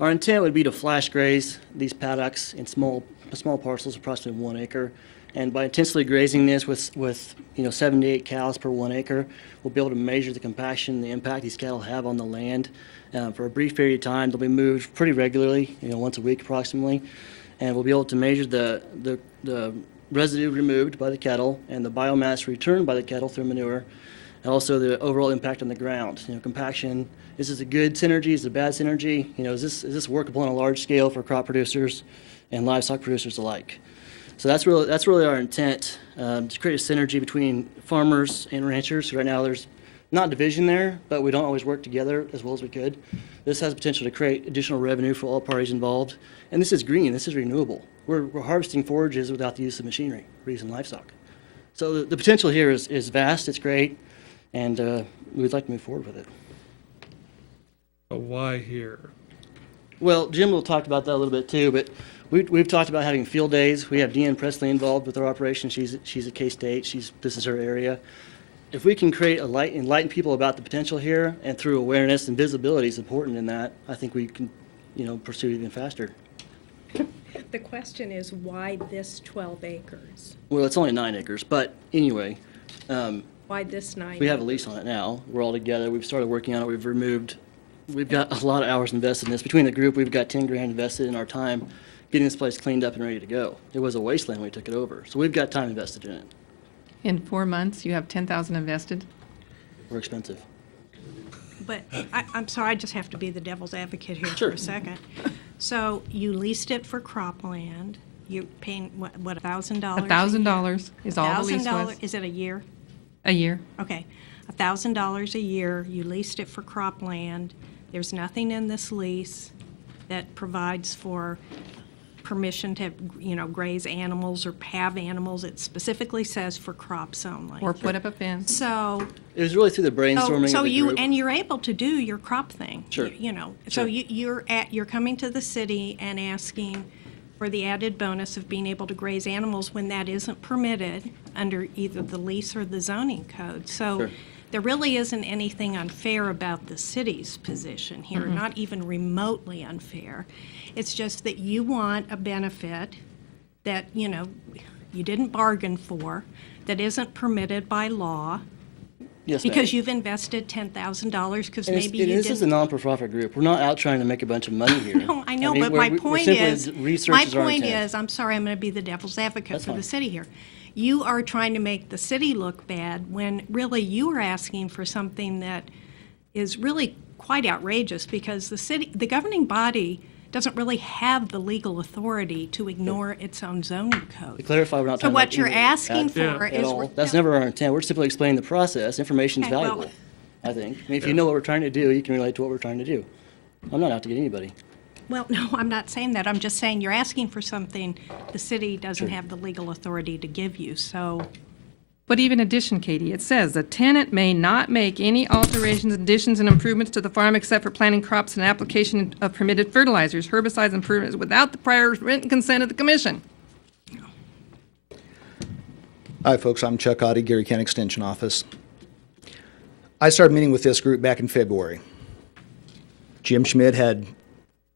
Our intent would be to flash graze these paddocks in small parcels, approximately 1 acre. And by intensely grazing this with 7 to 8 cows per 1 acre, we'll be able to measure the compaction, the impact these cattle have on the land. For a brief period of time, they'll be moved pretty regularly, once a week approximately. And we'll be able to measure the residue removed by the cattle and the biomass returned by the cattle through manure, and also the overall impact on the ground. compaction, is this a good synergy? Is it a bad synergy? Is this workable on a large scale for crop producers and livestock producers alike? So that's really our intent, to create a synergy between farmers and ranchers. Right now there's not division there, but we don't always work together as well as we could. This has potential to create additional revenue for all parties involved. And this is green, this is renewable. We're harvesting forages without the use of machinery, we're using livestock. So the potential here is vast, it's great, and we'd like to move forward with it. But why here? Well, Jim will talk about that a little bit too, but we've talked about having field days. We have Deanne Presley involved with our operation. She's at K-State. This is her area. If we can enlighten people about the potential here, and through awareness and visibility is important in that, I think we can, pursue it even faster. The question is, why this 12 acres? Well, it's only 9 acres, but anyway, Why this 9 we have a acres? lease on it now. We're all together. We've started working on it. We've got a lot of hours invested in this. Between the group, we've got 10 grand invested in our time getting this place cleaned up and ready to go. It was a wasteland when we took it over, so we've got time invested in it. In 4 months, you have 10,000 invested? We're expensive. But I'm sorry, I just have to be the devil's advocate here Sure. for a second. So you leased it for cropland. You're paying, what, $1,000? $1,000 is all the lease $1,000, was. is it a year? A year. Okay, $1,000 a year, you leased it for cropland. There's nothing in this lease that provides for permission to, graze animals or have animals. It specifically says for crops only. Or put up a fence. So, It was really through the brainstorming so of the you, group. and you're able to do your crop thing. Sure. So Sure. you're coming to the city and asking for the added bonus of being able to graze animals when that isn't permitted under either the lease or the zoning code. So Sure. there really isn't anything unfair about the city's position here, not even remotely unfair. It's just that you want a benefit that, you didn't bargain for, that isn't permitted by law, Yes, ma'am. because you've invested $10,000, because And maybe you this is a didn't. non-profit group. We're not out trying to make a bunch of money here. No, I know, mean, but we're- my we're point simply is, research is our intent. I'm sorry, I'm going to be the devil's advocate That's for the fine. city here. You are trying to make the city look bad when really you are asking for something that is really quite outrageous, because the governing body doesn't really have the legal authority to ignore its own zoning To code. clarify, we're not So talking what about you're any asking bad for at is. all. That's never our intent. We're simply explaining the process. Information's Okay, well- valuable, I think. I mean, if you know what we're trying to do, you can relate to what we're trying to do. I'm not out to get anybody. Well, no, I'm not saying that. I'm just saying you're asking for something the city doesn't have the legal authority to give you, so. But even addition, Katie, it says, the tenant may not make any alterations, additions, and improvements to the farm except for planting crops and application of permitted fertilizers, herbicides, and improvements without the prior written consent of the commission. Hi, folks. I'm Chuck Oddie, Gary County Extension Office. I started meeting with this group back in February. Jim Schmidt had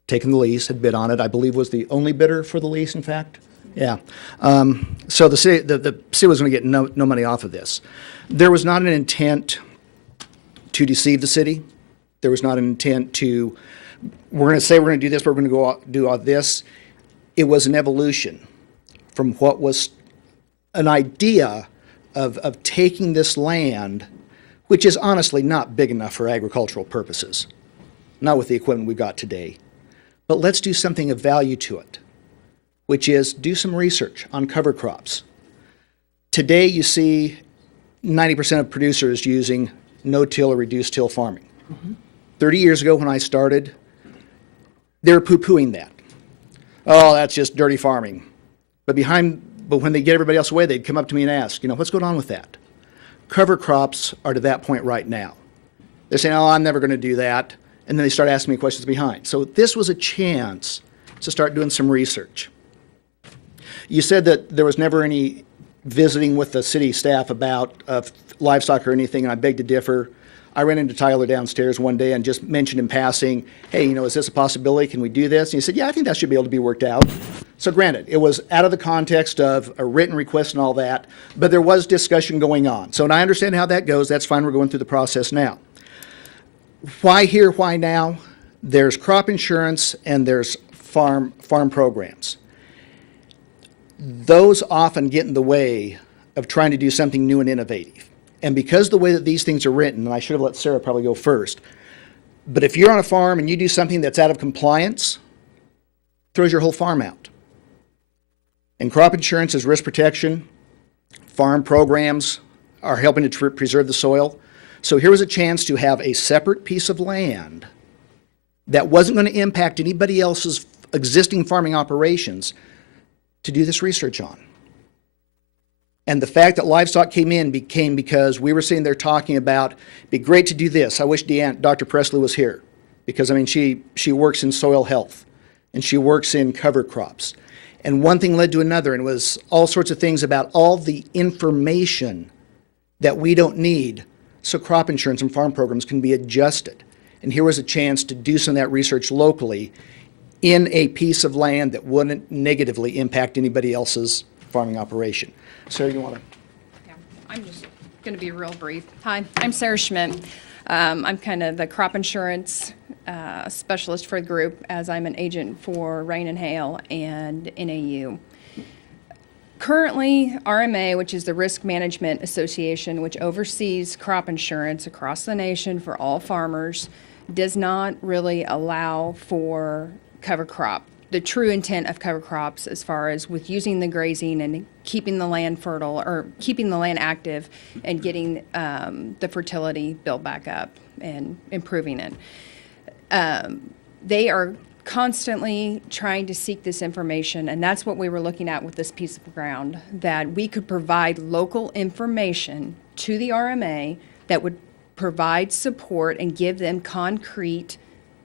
taken the lease, had bid on it. I believe was the only bidder for the lease, in fact. Yeah. So the city was going to get no money off of this. There was not an intent to deceive the city. There was not an intent to, we're going to say we're going to do this, we're going to go out, do all this. It was an evolution from what was an idea of taking this land which is honestly not big enough for agricultural purposes, not with the equipment we've got today. But let's do something of value to it, which is do some research on cover crops. Today you see 90% of producers using no-till or reduced-till farming. 30 years ago when I started, they were poo-pooing that. Oh, that's just dirty farming. But when they get everybody else away, they'd come up to me and ask, what's going on with that? Cover crops are to that point right now. They're saying, oh, I'm never going to do that. And then they start asking me questions behind. So this was a chance to start doing some research. You said that there was never any visiting with the city staff about livestock or anything, and I beg to differ. I ran into Tyler downstairs one day and just mentioned in passing, hey, is this a possibility? Can we do this? And he said, yeah, I think that should be able to be worked out. So granted, it was out of the context of a written request and all that, but there was discussion going on. So, and I understand how that goes. That's fine. We're going through the process now. Why here? Why now? There's crop insurance and there's farm programs. Those often get in the way of trying to do something new and innovative. And because the way that these things are written, and I should have let Sarah probably go first, but if you're on a farm and you do something that's out of compliance, throws your whole farm out. And crop insurance is risk protection. Farm programs are helping to preserve the soil. So here was a chance to have a separate piece of land that wasn't going to impact anybody else's existing farming operations to do this research on. And the fact that livestock came in became because we were sitting there talking about, it'd be great to do this. I wish Dr. Presley was here because, she works in soil health and she works in cover crops. And one thing led to another, and it was all sorts of things about all the information that we don't need so crop insurance and farm programs can be adjusted. And here was a chance to do some of that research locally in a piece of land that wouldn't negatively impact anybody else's farming operation. Sarah, you want to? Yeah, I'm just going to be real brief. Hi, I'm Sarah Schmidt. I'm kind of the crop insurance specialist for the group, as I'm an agent for Rain and Hail and NAU. Currently, RMA, which is the Risk Management Association, which oversees crop insurance across the nation for all farmers, does not really allow for cover crop, the true intent of cover crops as far as with using the grazing and keeping the land fertile or keeping the land active and getting the fertility built back up and improving it. They are constantly trying to seek this information, and that's what we were looking at with this piece of ground, that we could provide local information to the RMA that would provide support and give them concrete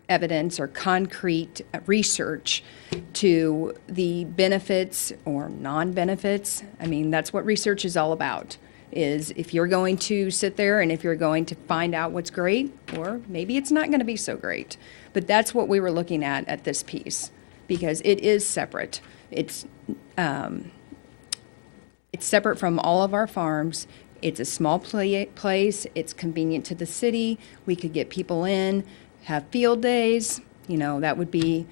evidence or concrete research to the benefits or non-benefits. That's what research is all about, is if you're going to sit there and if you're going to find out what's great, or maybe it's not going to be so great. But that's what we were looking at this piece, because it is separate. It's separate from all of our farms. It's a small place. It's convenient to the city. We could get people in, have field days. That would be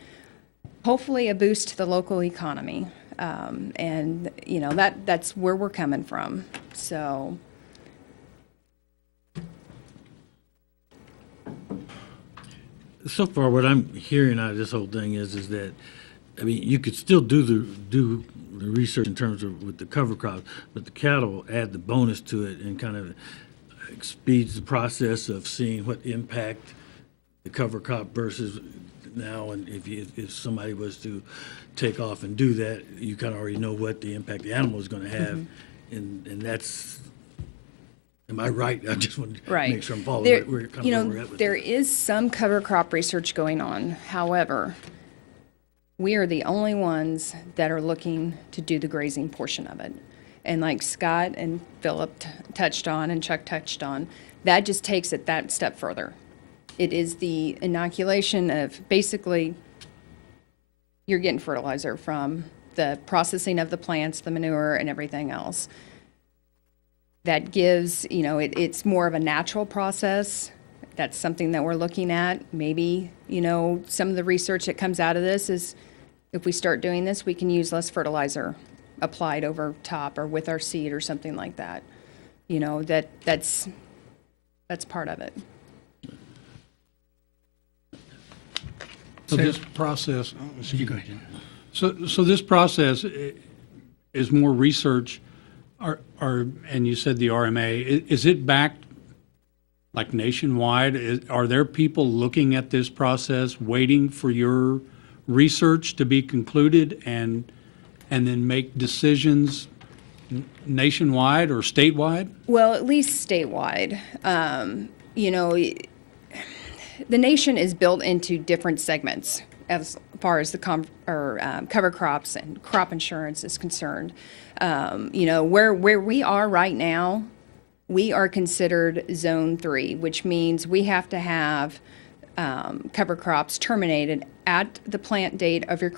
hopefully a boost to the local economy. And that's where we're coming from. So. So far, what I'm hearing out of this whole thing is that, you could still do the research in terms of with the cover crops, but the cattle add the bonus to it and kind of speeds the process of seeing what impact the cover crop versus now. And if somebody was to take off and do that, you kind of already know what the impact the animal is going to have, and that's. Am I right? I just want to make sure I'm following where we're at with there is some cover crop research going on. However, we are the only ones that are looking to do the grazing portion of it. And like Scott and Philip touched on and Chuck touched on, that just takes it that step further. It is the inoculation of basically you're getting fertilizer from the processing of the plants, the manure, and everything else. That gives, it's more of a natural process. That's something that we're looking at. Maybe, some of the research that comes out of this is if we start doing this, we can use less fertilizer applied over top or with our seed or something like that. That's That's part of it. So this process, so this process is more research, and you said the RMA, is it backed like nationwide? Are there people looking at this process, waiting for your research to be concluded and then make decisions nationwide or statewide? Well, at least statewide. You know, the nation is built into different segments as far as the cover crops and crop insurance is concerned. You know, where we are right now, we are considered Zone 3, which means we have to have cover crops terminated at the plant date of your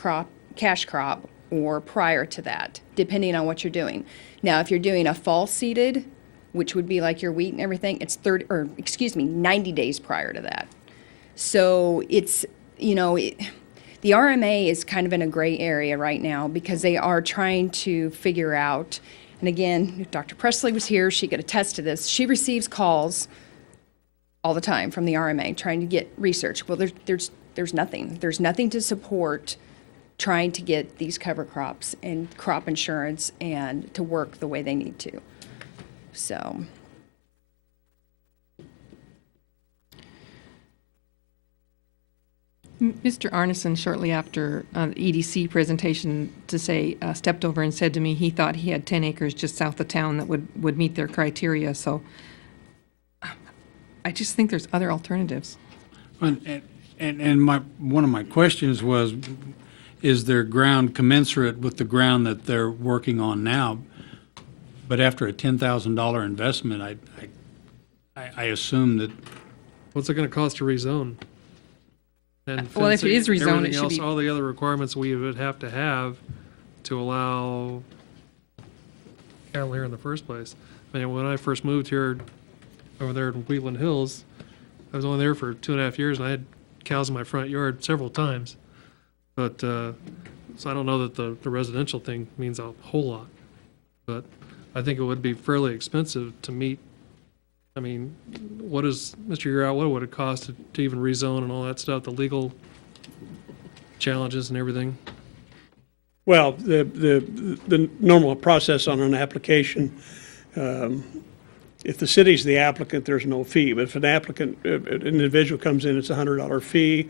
cash crop or prior to that, depending on what you're doing. Now, if you're doing a fall seeded, which would be like your wheat and everything, it's 90 days prior to that. So it's, you know, the RMA is kind of in a gray area right now because they are trying to figure out, and again, if Dr. Presley was here, she could attest to this. She receives calls all the time from the RMA trying to get research. Well, there's nothing. There's nothing to support trying to get these cover crops and crop insurance and to work the way they need to. So. Mr. Arneson, shortly after the EDC presentation, stepped over and said to me he thought he had 10 acres just south of town that would meet their criteria. So I just think there's other alternatives. And one of my questions was, is their ground commensurate with the ground that they're working on now? But after a $10,000 investment, I assume that. What's it gonna cost to rezone? And Well, if it is fencing, rezoned, it everything should else, be- all the other requirements we would have to allow cattle here in the first place. I mean, when I first moved here over there in Wheatland Hills, I was only there for 2.5 years, and I had cows in my front yard several times. But, so I don't know that the residential thing means a whole lot. But I think it would be fairly expensive to meet. I mean, what is, Mr. Yearout, what would it cost to even rezone and all that stuff, the legal challenges and everything? Well, the normal process on an application, if the city's the applicant, there's no fee. But if an individual comes in, it's a $100 fee.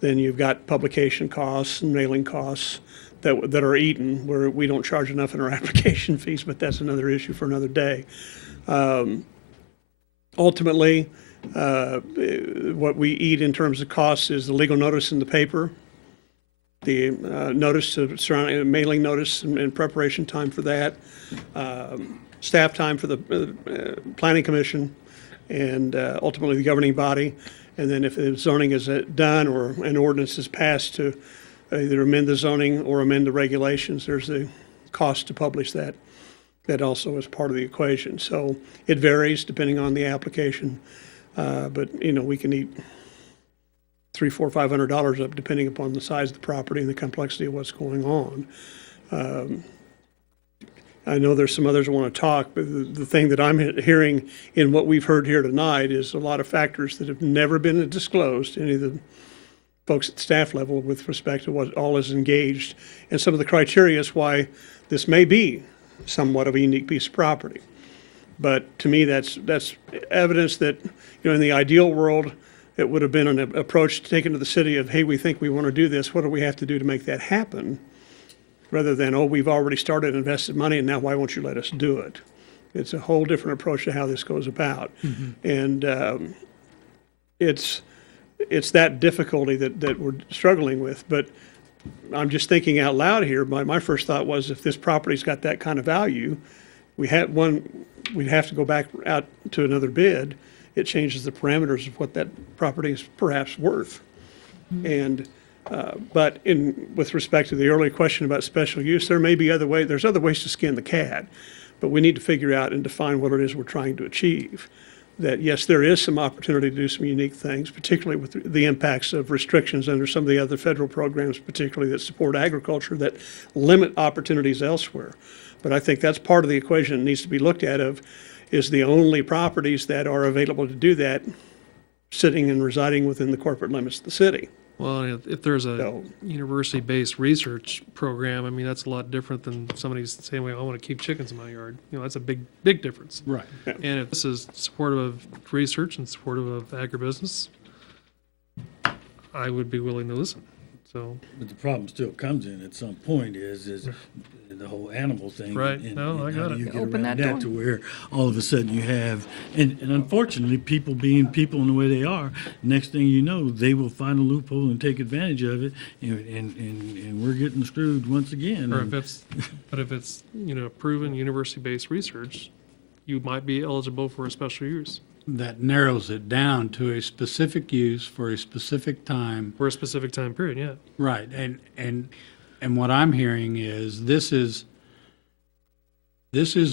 Then you've got publication costs and mailing costs that are eaten, where we don't charge enough in our application fees, but that's another issue for another day. Ultimately, what we eat in terms of costs is the legal notice in the paper, the notice of surrounding, mailing notice and preparation time for that, staff time for the planning commission, and ultimately the governing body. And then if the zoning is done or an ordinance is passed to either amend the zoning or amend the regulations, there's a cost to publish that. That also is part of the equation. So it varies depending on the application. But, you know, we can eat $300, $400, $500 up depending upon the size of the property and the complexity of what's going on. I know there's some others who want to talk, but the thing that I'm hearing in what we've heard here tonight is a lot of factors that have never been disclosed to any of the folks at staff level with respect to what all is engaged. And some of the criteria is why this may be somewhat of a unique piece of property. But to me, that's evidence that, you know, in the ideal world, it would have been an approach taken to the city of, hey, we think we want to do this. What do we have to do to make that happen? Rather than, oh, we've already started and invested money, and now why won't you let us do it? It's a whole different approach to how this goes about. Mm-hmm. And it's that difficulty that we're struggling with. But I'm just thinking out loud here. My first thought was, if this property's got that kind of value, we'd have to go back out to another bid. It changes the parameters of what that property is perhaps worth. Mm-hmm. And but with respect to the earlier question about special use, there may be there's other ways to skin the cat, but we need to figure out and define what it is we're trying to achieve. That yes, there is some opportunity to do some unique things, particularly with the impacts of restrictions under some of the other federal programs, particularly that support agriculture, that limit opportunities elsewhere. But I think that's part of the equation that needs to be looked at of, is the only properties that are available to do that sitting and residing within the corporate limits of the city. Well, if there's a So- university-based research program, I mean, that's a lot different than somebody's saying, well, I want to keep chickens in my yard. You know, that's a big, big difference. Right. And if this is supportive of research and supportive of agribusiness, I would be willing to listen. So, But the problem still comes in at some point is the whole animal thing. Right. and- No, I and got how do it. you get Open around that to door. where all of a sudden you have, and unfortunately, people being people in the way they are, next thing you know, they will find a loophole and take advantage of it, and we're getting screwed once again. or And- if it's, you know, proven university-based research, you might be eligible for a special use That narrows it down to a specific use for a specific time. for a specific time period, yeah. Right, and what I'm hearing is this is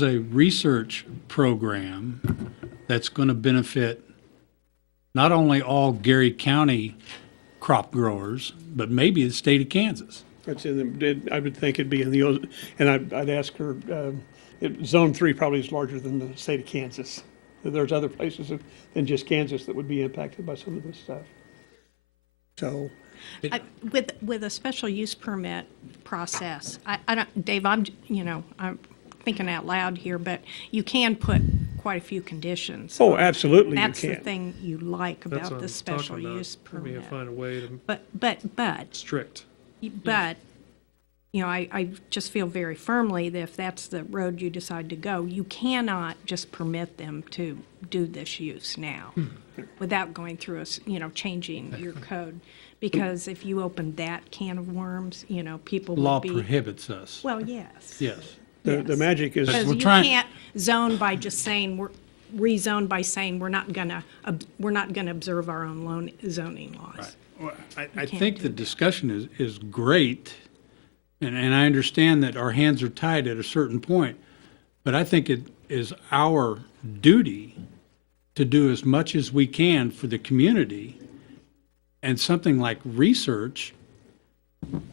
a research program that's going to benefit not only all Gary County crop growers, but maybe the state of Kansas. It's in the, I would think it'd be in the, and I'd ask her, Zone 3 probably is larger than the state of Kansas. There's other places than just Kansas that would be impacted by some of this stuff. So, With a special use permit process, I don't, Dave, I'm thinking out loud here, but you can put quite a few conditions. oh, absolutely you That's the can. thing you like That's about what the I'm special talking about. use Maybe permit. find a way to But, strict. I just feel very firmly that if that's the road you decide to go, you cannot just permit them to do this use now without going through changing your code. Because if you open that can of worms, people Law would be. prohibits us. Well, yes. Yes. The Yes. magic is, Because we're you trying- can't zone by just saying, rezone by saying we're not gonna observe our own zoning laws. Well, I can't think do the that. discussion is great, and I understand that our hands are tied at a certain point, but I think it is our duty to do as much as we can for the community, and something like research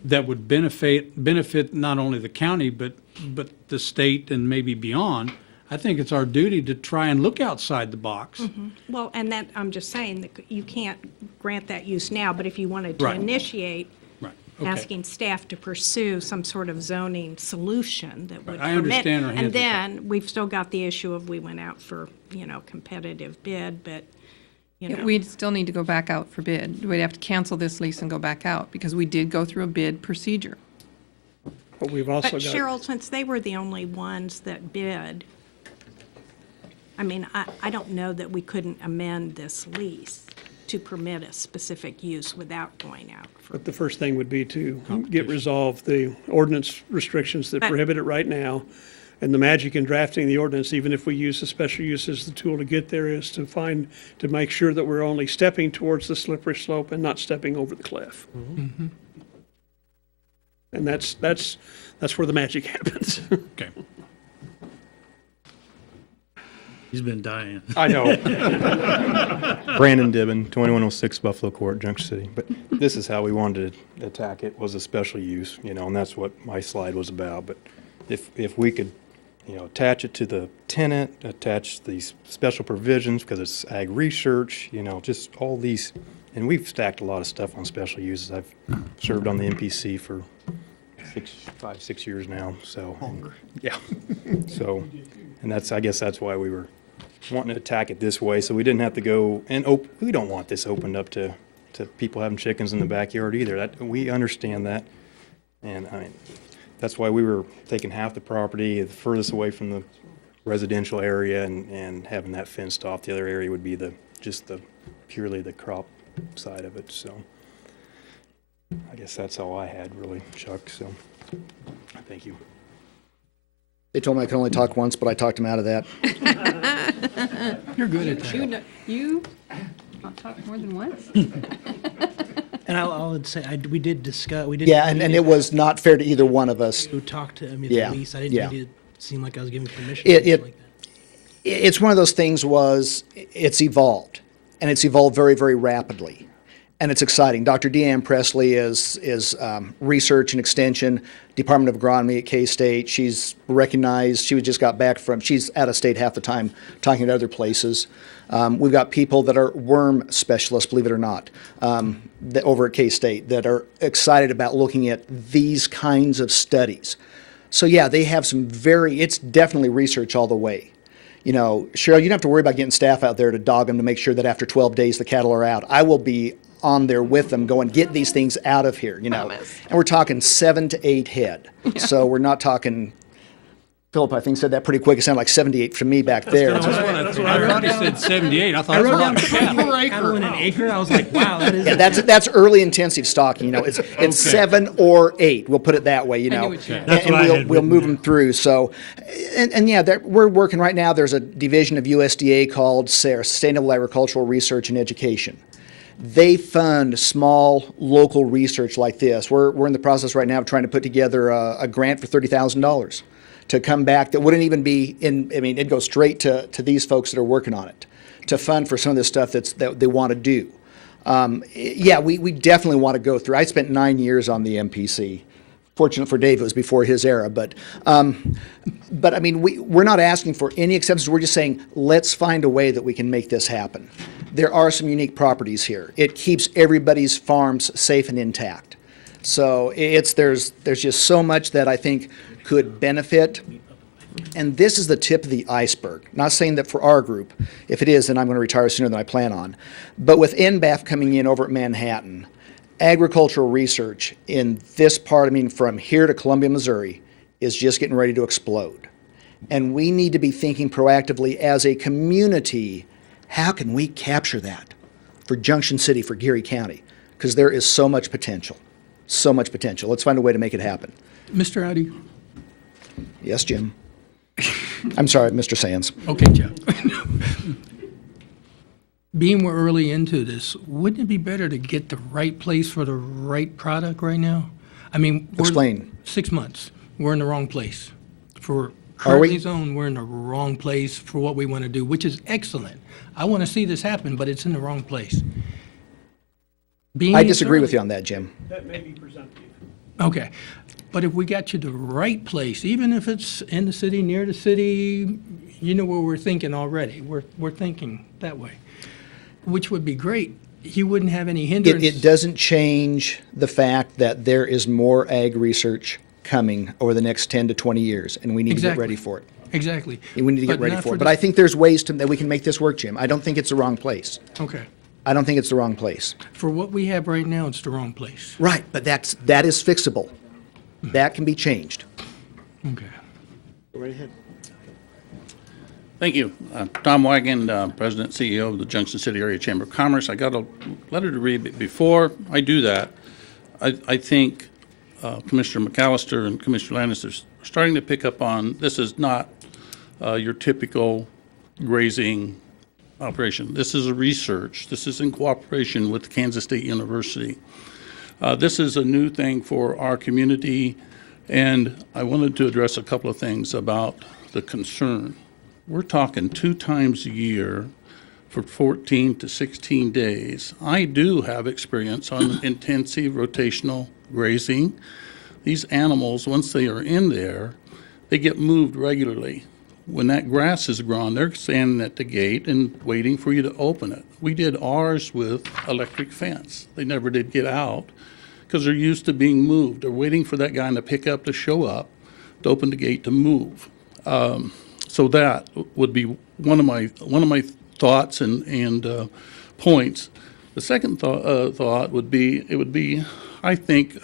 that would benefit not only the county, but the state and maybe beyond. I think it's our duty to try and look outside the box. Well, and that, I'm just saying that you can't grant that use now, but if you wanted to Right. initiate Right, okay. asking staff to pursue some sort of zoning solution that would I permit. understand our hands And are tied. then, we've still got the issue of we went out for, competitive bid, but, We'd still need to go back out for bid. We'd have to cancel this lease and go back out, because we did go through a bid procedure. but we've also But got. Cheryl, since they were the only ones that bid, I mean, I don't know that we couldn't amend this lease to permit a specific use without going out for. But the first thing would be to get resolved the ordinance restrictions that But- prohibit it right now. And the magic in drafting the ordinance, even if we use the special use as the tool to get there, is to make sure that we're only stepping towards the slippery slope and not stepping over the cliff. And that's where the magic happens. Okay. He's been dying. I know. Brandon Dibben, 2106 Buffalo Court, Junction City. But this is how we wanted to attack it, was a special use, and that's what my slide was about. But if we could, attach it to the tenant, attach these special provisions, because it's ag research, just all these, and we've stacked a lot of stuff on special uses. I've served on the MPC for 5-6 years now, so. Yeah. So, and I guess that's why we were wanting to attack it this way, so we didn't have to go, and we don't want this opened up to people having chickens in the backyard either. We understand that. And that's why we were taking half the property the furthest away from the residential area and having that fenced off. The other area would be purely the crop side of it, so. I guess that's all I had really, Chuck, so, thank you. They told me I could only talk once, but I talked them out of that. You're good at that. You not talk more than once? And I'll say, we did discuss, we did. Yeah, and it was not fair to either one of us. Who talked to, Yeah, the lease, I yeah. didn't mean to seem like I was giving permission. It- or anything it- like that. It's one of those things it's evolved, and it's evolved very, very rapidly. And it's exciting. Dr. Deanne Presley is research and extension Department of Agronomy at K-State. She's recognized. She just got back from, she's out of state half the time talking to other places. We've got people that are worm specialists, believe it or not, over at K-State that are excited about looking at these kinds of studies. So yeah, they have some it's definitely research all the way. You know, Cheryl, you don't have to worry about getting staff out there to dog them to make sure that after 12 days the cattle are out. I will be on there with them going, get these things out of here, you know. And we're talking 7 to 8 head. So we're not talking, Philip, I think, said that pretty quick. It sounded like 78 to me back there. I thought he said 78. I thought I it was wrote a down lot of cattle. 4 cattle in an acre. I was like, wow, that is. Yeah, that's early intensive stocking. You know, it's 7 or 8. We'll put it that way. You know, and we'll move them through. So, and yeah, we're working right now. There's a division of USDA called Sustainable Agricultural Research and Education. They fund small local research like this. We're in the process right now of trying to put together a grant for $30,000 to come back that wouldn't even be in. I mean, it'd go straight to these folks that are working on it to fund for some of this stuff that they want to do. Yeah, we definitely want to go through. I spent 9 years on the MPC. Fortunate for Dave, it was before his era. But I mean, we're not asking for any exceptions. We're just saying, let's find a way that we can make this happen. There are some unique properties here. It keeps everybody's farms safe and intact. So there's just so much that I think could benefit. And this is the tip of the iceberg. Not saying that for our group. If it is, then I'm going to retire sooner than I plan on. But with NBAF coming in over at Manhattan, agricultural research in this part, I mean, from here to Columbia, Missouri, is just getting ready to explode. And we need to be thinking proactively as a community, how can we capture that for Junction City, for Geary County? Because there is so much potential. So much potential. Let's find a way to make it happen. Mr. Audi? Yes, Jim. I'm sorry, Mr. Sands. Okay, Jeff. Being we're early into this, wouldn't it be better to get the right place for the right product right now? I mean, Explain. 6 months, we're in the wrong place. For Are we? currently zoned, we're in the wrong place for what we want to do, which is excellent. I want to see this happen, but it's in the wrong place. I disagree with you on that, Jim. That may be presumptive. Okay, but if we got you the right place, even if it's in the city, near the city, you know where we're thinking already. We're thinking that way, which would be great. You wouldn't have any hindrance. It doesn't change the fact that there is more ag research coming over the next 10 to 20 years, and we need to get ready for it. Exactly. We need to get But ready not for for it. But the- I think there's ways that we can make this work, Jim. I don't think it's the wrong place. Okay. I don't think it's the wrong place. For what we have right now, it's the wrong place. Right, but that is fixable. That can be changed. Okay. Go right ahead. Thank you. Tom Wagon, President and CEO of the Junction City Area Chamber of Commerce. I got a letter to read, but before I do that, I think Commissioner McAllister and Commissioner Landis are starting to pick up on this is not your typical grazing operation. This is a research. This is in cooperation with Kansas State University. This is a new thing for our community, and I wanted to address a couple of things about the concern. We're talking 2 times a year for 14 to 16 days. I do have experience on intensive rotational grazing. These animals, once they are in there, they get moved regularly. When that grass is grown, they're standing at the gate and waiting for you to open it. We did ours with electric fence. They never did get out because they're used to being moved. They're waiting for that guy in the pickup to show up to open the gate to move. So that would be one of my thoughts and points. The second thought would be I think.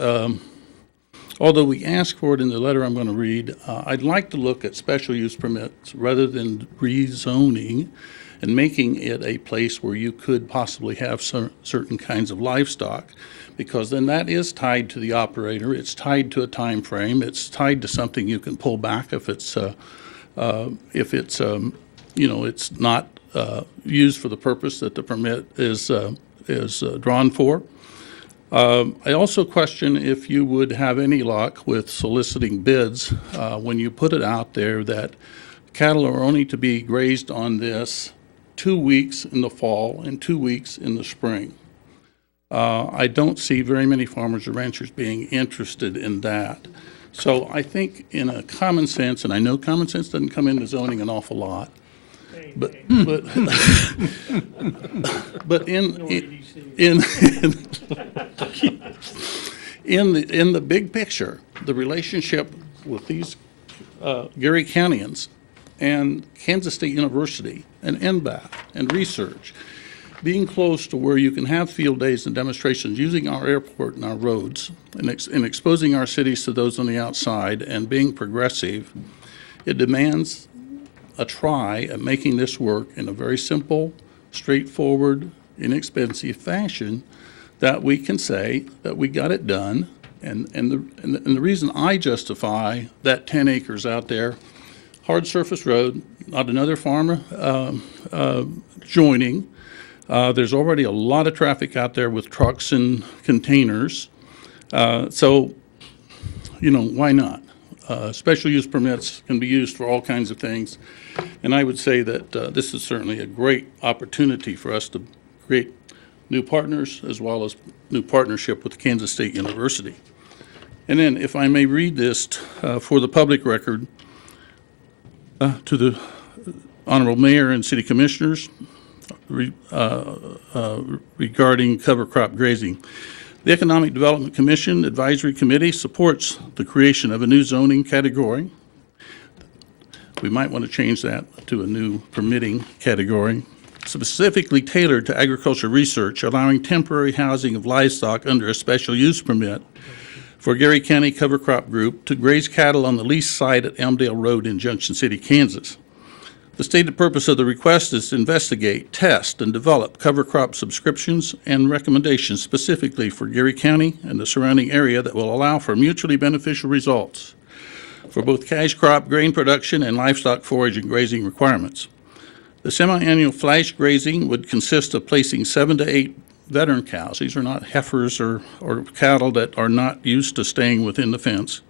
Although we ask for it in the letter I'm going to read, I'd like to look at special use permits rather than rezoning and making it a place where you could possibly have certain kinds of livestock, because then that is tied to the operator. It's tied to a time frame. It's tied to something you can pull back if it's it's not used for the purpose that the permit is drawn for. I also question if you would have any luck with soliciting bids when you put it out there that cattle are only to be grazed on this 2 weeks in the fall and 2 weeks in the spring. I don't see very many farmers or ranchers being interested in that. So I think in a common sense, and I know common sense doesn't come into zoning an awful lot, but but in the big picture, the relationship with these Gary Countyans and Kansas State University and NBAF and research, being close to where you can have field days and demonstrations using our airport and our roads and exposing our cities to those on the outside and being progressive, it demands a try at making this work in a very simple, straightforward, inexpensive fashion that we can say that we got it done. And the reason I justify that 10 acres out there, hard surface road, not another farmer joining. There's already a lot of traffic out there with trucks and containers. So, you know, why not? Special use permits can be used for all kinds of things. And I would say that this is certainly a great opportunity for us to create new partners as well as new partnership with Kansas State University. And then, if I may read this for the public record to the Honorable Mayor and City Commissioners regarding cover crop grazing. The Economic Development Commission Advisory Committee supports the creation of a new zoning category. We might want to change that to a new permitting category, specifically tailored to agriculture research, allowing temporary housing of livestock under a special use permit for Gary County Cover Crop Group to graze cattle on the leased site at Elmdale Road in Junction City, Kansas. The stated purpose of the request is to investigate, test, and develop cover crop subscriptions and recommendations specifically for Gary County and the surrounding area that will allow for mutually beneficial results for both cash crop grain production and livestock forage and grazing requirements. The semi-annual flash grazing would consist of placing 7 to 8 veteran cows. These are not heifers or cattle that are not used to staying within the fence.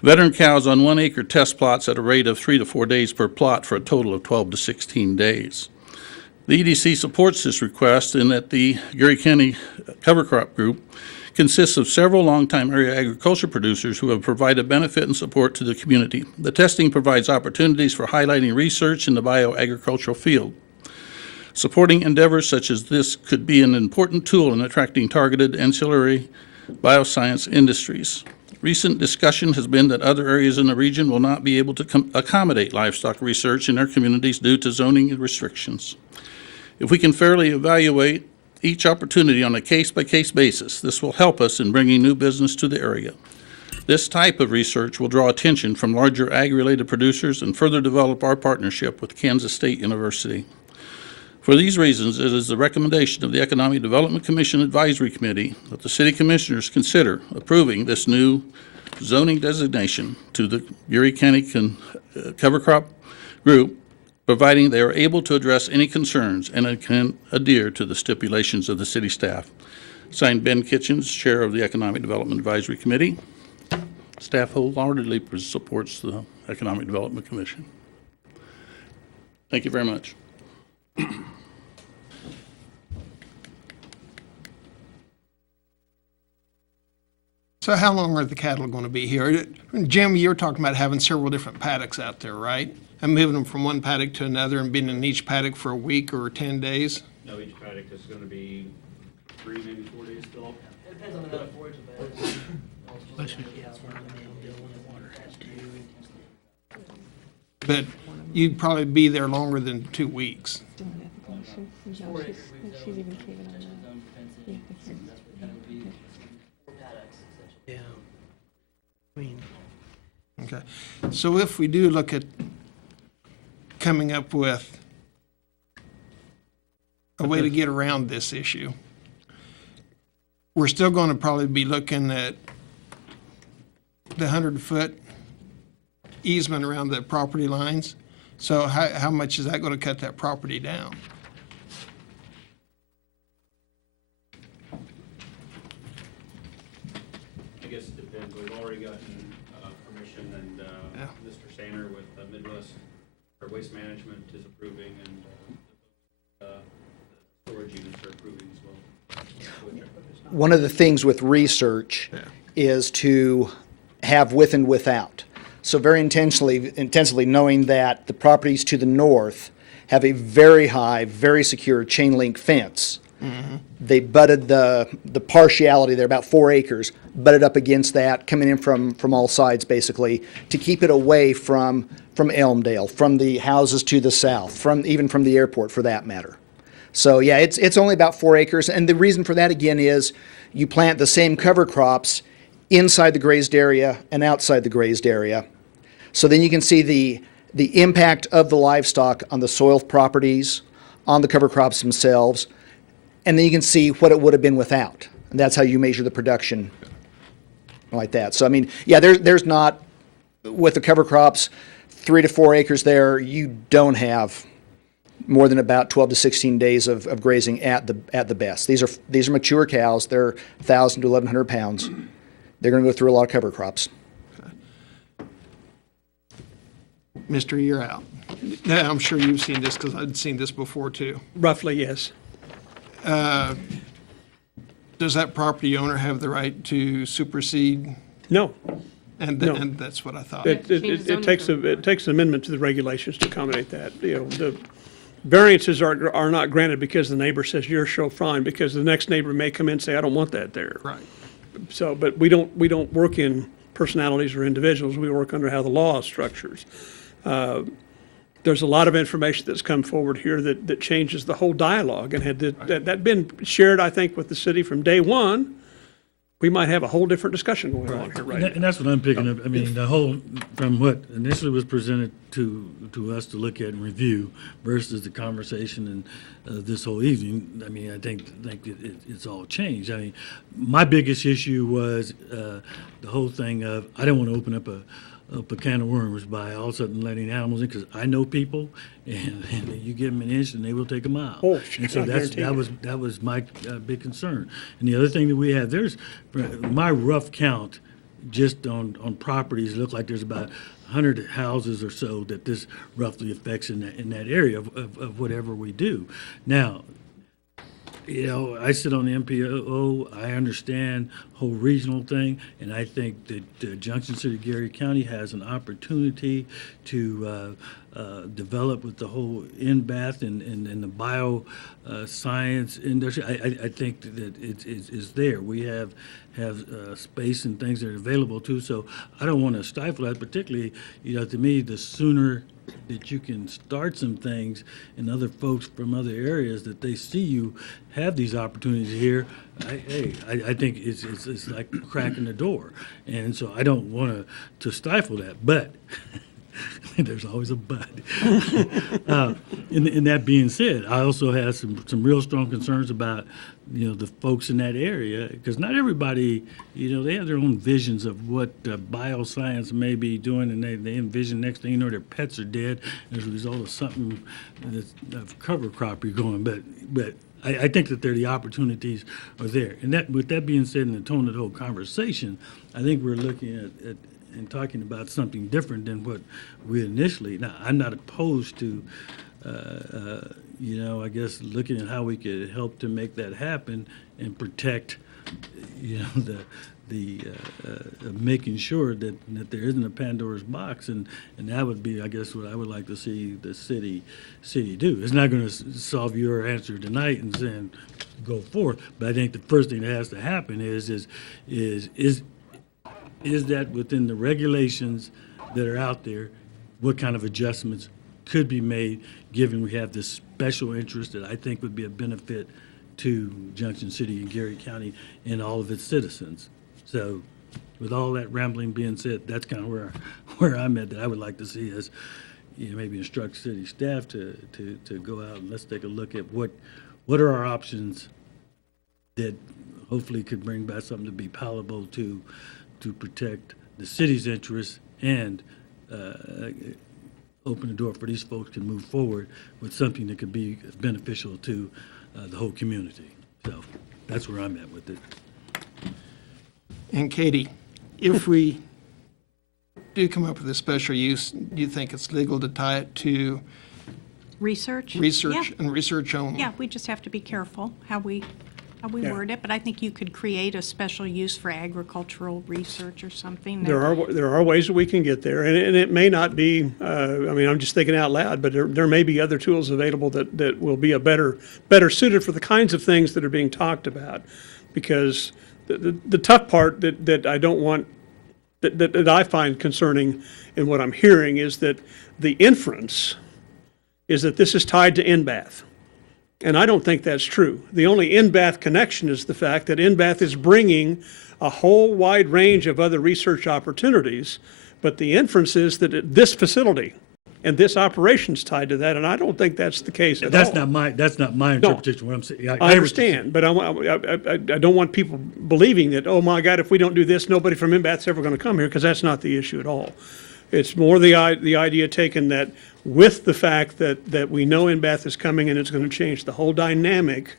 Veteran cows on 1 acre test plots at a rate of 3 to 4 days per plot for a total of 12 to 16 days. The EDC supports this request in that the Gary County Cover Crop Group consists of several longtime area agriculture producers who have provided benefit and support to the community. The testing provides opportunities for highlighting research in the bioagricultural field. Supporting endeavors such as this could be an important tool in attracting targeted ancillary bioscience industries. Recent discussion has been that other areas in the region will not be able to accommodate livestock research in their communities due to zoning restrictions. If we can fairly evaluate each opportunity on a case-by-case basis, this will help us in bringing new business to the area. This type of research will draw attention from larger ag-related producers and further develop our partnership with Kansas State University. For these reasons, it is the recommendation of the Economic Development Commission Advisory Committee that the City Commissioners consider approving this new zoning designation to the Gary County Cover Crop Group, providing they are able to address any concerns and can adhere to the stipulations of the city staff. Signed, Ben Kitchens, Chair of the Economic Development Advisory Committee. Staff wholeheartedly supports the Economic Development Commission. Thank you very much. So how long are the cattle going to be here? Jim, you were talking about having several different paddocks out there, right? And moving them from one paddock to another and being in each paddock for a week or 10 days? No, each paddock is going to be 3, maybe 4 days still. It depends on the amount of forage available. But you'd probably be there longer than 2 weeks. Yeah. I mean, Okay. So if we do look at coming up with a way to get around this issue, we're still going to probably be looking at the 100-foot easement around the property lines. So how much is that going to cut that property down? I guess it depends. We've already gotten permission, and Yeah. Mr. Sainer with Midwest, or Waste Management is approving, and the storage units are approving as well. One of the things with research is to have with and without. So very intensely knowing that the properties to the north have a very high, very secure chain link fence. They butted the partiality there, about 4 acres, butted up against that, coming in from all sides basically, to keep it away from Elmdale, from the houses to the south, even from the airport for that matter. So yeah, it's only about 4 acres, and the reason for that again is you plant the same cover crops inside the grazed area and outside the grazed area. So then you can see the impact of the livestock on the soil properties, on the cover crops themselves, and then you can see what it would have been without. And that's how you measure the production like that. So I mean, yeah, there's not, with the cover crops, 3 to 4 acres there, you don't have more than about 12 to 16 days of grazing at the best. These are mature cows. They're 1,000 to 1,100 pounds. They're going to go through a lot of cover crops. Mr., you're out. Now, I'm sure you've seen this because I'd seen this before too. Roughly, yes. Does that property owner have the right to supersede? No. And No. and that's what I thought. It takes an amendment to the regulations to accommodate that. You know, the variances are not granted because the neighbor says you're so fine, because the next neighbor may come in and say, I don't want that there. Right. So, but we don't work in personalities or individuals. We work under how the law structures. There's a lot of information that's come forward here that changes the whole dialogue, and had that been shared, I think, with the city from day one, we might have a whole different discussion going on here right now. And that's what I'm picking up. I mean, the whole, from what initially was presented to us to look at and review versus the conversation and this whole evening, I mean, I think it's all changed. I mean, my biggest issue was the whole thing of, I don't want to open up a can of worms by all of a sudden letting animals in, because I know people, and you give them an inch and they will take a mile. Oh, and so I guarantee that was my big concern. And the other thing that we have, there's my rough count, just on properties, look like there's about 100 houses or so that this roughly affects in that area of whatever we do. Now, you know, I sit on the MPO. I understand whole regional thing, and I think that Junction City, Gary County has an opportunity to develop with the whole NBAT and the bio science industry. I think that it is there. We have space and things that are available too. So I don't want to stifle that. Particularly, you know, to me, the sooner that you can start some things, and other folks from other areas that they see you have these opportunities here, I think it's like cracking the door, and so I don't want to stifle that, but. There's always a but. And that being said, I also have some real strong concerns about, you know, the folks in that area, because not everybody, you know, they have their own visions of what bioscience may be doing, and they envision next thing you know their pets are dead as a result of something of cover crop you're going. But I think that the opportunities are there. And that, with that being said, in the tone of the whole conversation, I think we're looking at and talking about something different than what we initially. Now, I'm not opposed to, you know, I guess looking at how we could help to make that happen and protect, you know, making sure that there isn't a Pandora's box, and that would be, I guess, what I would like to see the city do. It's not going to solve your answer tonight and then go forth, but I think the first thing that has to happen is that within the regulations that are out there, what kind of adjustments could be made, given we have this special interest that I think would be a benefit to Junction City and Gary County and all of its citizens. So with all that rambling being said, that's kind of where I'm at, that I would like to see us, you know, maybe instruct city staff to go out and let's take a look at what are our options that hopefully could bring back something to be palatable to protect the city's interests and open the door for these folks to move forward with something that could be beneficial to the whole community. So that's where I'm at with it. And Katie, if we do come up with a special use, do you think it's legal to tie it to Research? research Yeah. and research only? Yeah, we just have to be careful how we how we Yeah. word it, but I think you could create a special use for agricultural research or something. There are ways that we can get there, and it may not be, I mean, I'm just thinking out loud, but there may be other tools available that will be better suited for the kinds of things that are being talked about. Because the tough part that I don't want, that I find concerning in what I'm hearing is that the inference is that this is tied to NBAth. And I don't think that's true. The only NBAth connection is the fact that NBAth is bringing a whole wide range of other research opportunities, but the inference is that this facility and this operation's tied to that, and I don't think that's the case at all. That's not my interpretation of what I'm saying. I understand, but I don't want people believing that, oh my God, if we don't do this, nobody from NBATH's ever going to come here, because that's not the issue at all. It's more the idea taken that with the fact that we know NBATH is coming and it's going to change the whole dynamic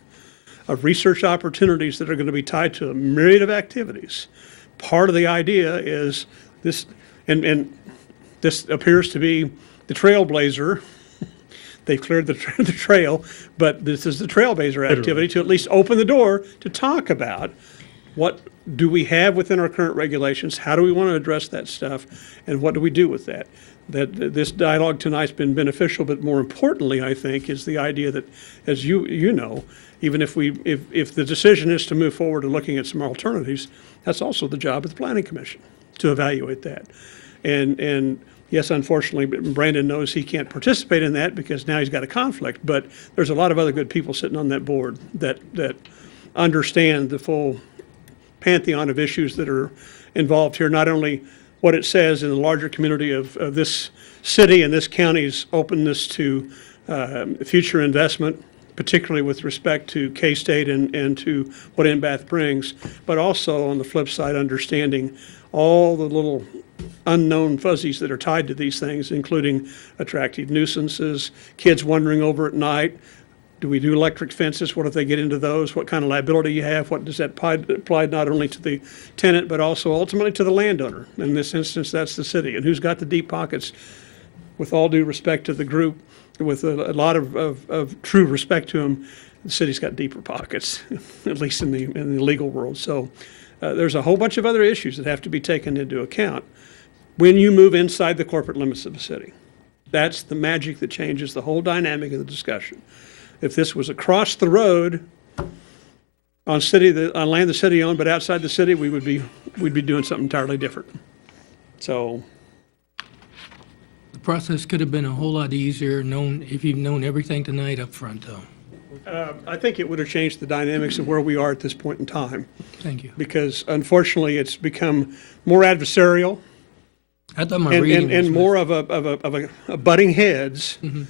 of research opportunities that are going to be tied to a myriad of activities. Part of the idea is this, and this appears to be the trailblazer. They've cleared the trail, but this is the trailblazer activity to at least open the door to talk about what do we have within our current regulations, how do we want to address that stuff, and what do we do with that. That this dialogue tonight's been beneficial, but more importantly, I think, is the idea that, as you know, even if the decision is to move forward and looking at some alternatives, that's also the job of the Planning Commission to evaluate that. And yes, unfortunately, Brandon knows he can't participate in that because now he's got a conflict, but there's a lot of other good people sitting on that board that understand the full pantheon of issues that are involved here, not only what it says in the larger community of this city and this county's openness to future investment, particularly with respect to K-State and to what NBATH brings, but also on the flip side, understanding all the little unknown fuzzies that are tied to these things, including attractive nuisances, kids wandering over at night. Do we do electric fences? What if they get into those? What kind of liability you have? What does that apply not only to the tenant, but also ultimately to the landowner? In this instance, that's the city. And who's got the deep pockets? With all due respect to the group, with a lot of true respect to them, the city's got deeper pockets, at least in the legal world. So there's a whole bunch of other issues that have to be taken into account when you move inside the corporate limits of the city. That's the magic that changes the whole dynamic of the discussion. If this was across the road on land the city owned, but outside the city, we'd be doing something entirely different. So The process could have been a whole lot easier if you'd known everything tonight up front, though. I think it would have changed the dynamics of where we are at this point in time. Thank you. Because unfortunately, it's become more adversarial I thought my reading was and more of a butting heads. Mm-hmm.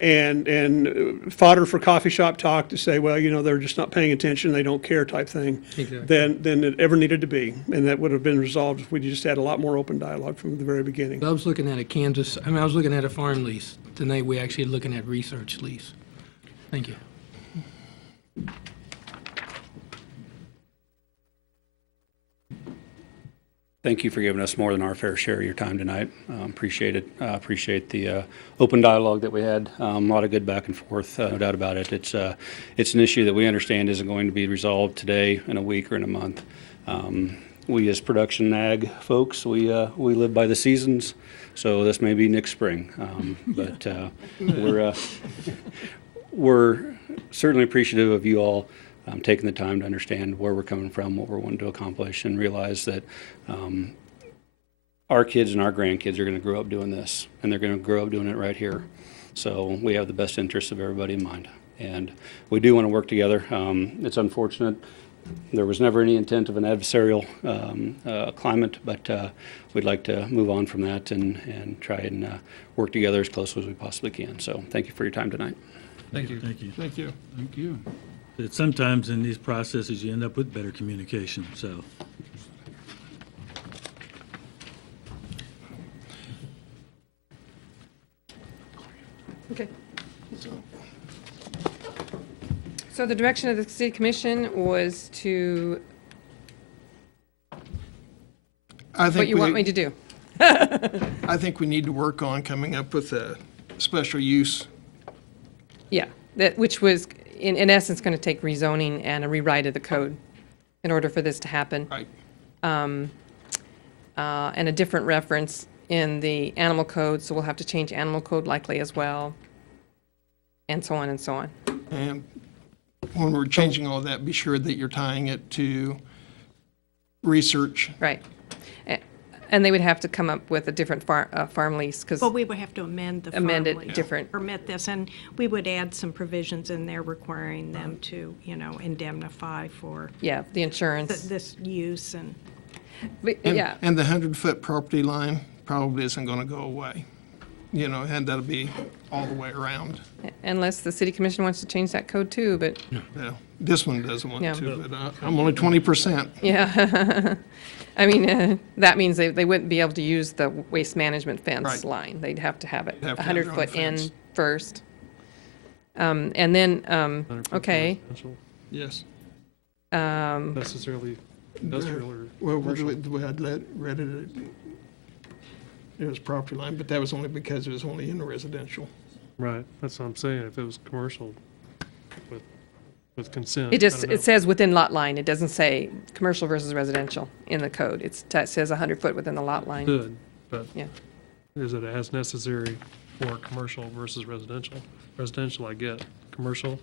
And fodder for coffee shop talk to say, well, they're just not paying attention, they don't care type thing, Exactly. than it ever needed to be. And that would have been resolved if we just had a lot more open dialogue from the very beginning. I was looking at I was looking at a farm lease. Tonight, we're actually looking at research lease. Thank you. Thank you for giving us more than our fair share of your time tonight. Appreciate it. Appreciate the open dialogue that we had. A lot of good back and forth, no doubt about it. It's an issue that we understand isn't going to be resolved today, in a week, or in a month. We as production ag folks, we live by the seasons, so this may be next spring. But we're certainly appreciative of you all taking the time to understand where we're coming from, what we're wanting to accomplish, and realize that our kids and our grandkids are going to grow up doing this, and they're going to grow up doing it right here. So we have the best interests of everybody in mind, and we do want to work together. It's unfortunate. There was never any intent of an adversarial climate, but we'd like to move on from that and try and work together as close as we possibly can. So thank you for your time tonight. Thank you. Thank you. Thank you. Thank you. That sometimes in these processes, you end up with better communication, so. Okay. So the direction of the city commission was to, what you want me to do? I think we need to work on coming up with a special use. Yeah, which was, in essence, going to take rezoning and a rewrite of the code in order for this to happen. Right. And a different reference in the animal code, so we'll have to change animal code likely as well, and so on and so on. And when we're changing all that, be sure that you're tying it to research. Right. And they would have to come up with a different farm lease, because Well, we would have to amend the amend farm it lease, different. permit this, and we would add some provisions in there requiring them to, indemnify for Yeah, the insurance. this use and. Yeah, And the 100-foot property line probably isn't going to go away, and that'll be all the way around. unless the city commission wants to change that code too, but, Yeah, this one doesn't want Yeah. to, but I'm only 20%. yeah. I mean, that means they wouldn't be able to use the waste management fence Right. line. They'd have to have it They'd have to have their own 100 foot in fence. first. And then, 100% okay, residential, Yes. Necessarily industrial or Well, commercial. the way I'd read it, it was property line, but that was only because it was only in the residential. Right, that's what I'm saying, if it was commercial with consent. it just, I don't know. it says within lot line. It doesn't say commercial versus residential in the code. It says 100 foot within the lot line. Good, but Yeah. is it as necessary for commercial versus residential? Residential, I get. Commercial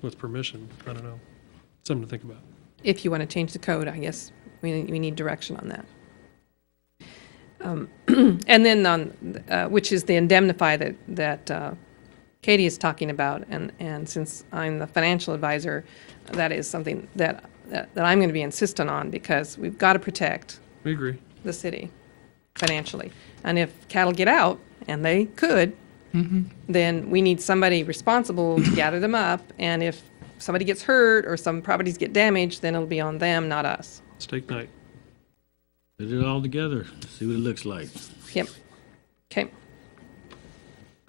with permission, I don't know. Something to think about. If you want to change the code, I guess we need direction on that. And then which is the indemnify that Katie is talking about, and since I'm the financial advisor, that is something that I'm going to be insistent on, because we've got to protect We agree. the city financially. And if cattle get out, and they could, then we need somebody responsible to gather them up, and if somebody gets hurt or some properties get damaged, then it'll be on them, not us. Steak night. Put it all together, see what it looks like. Yep. Okay.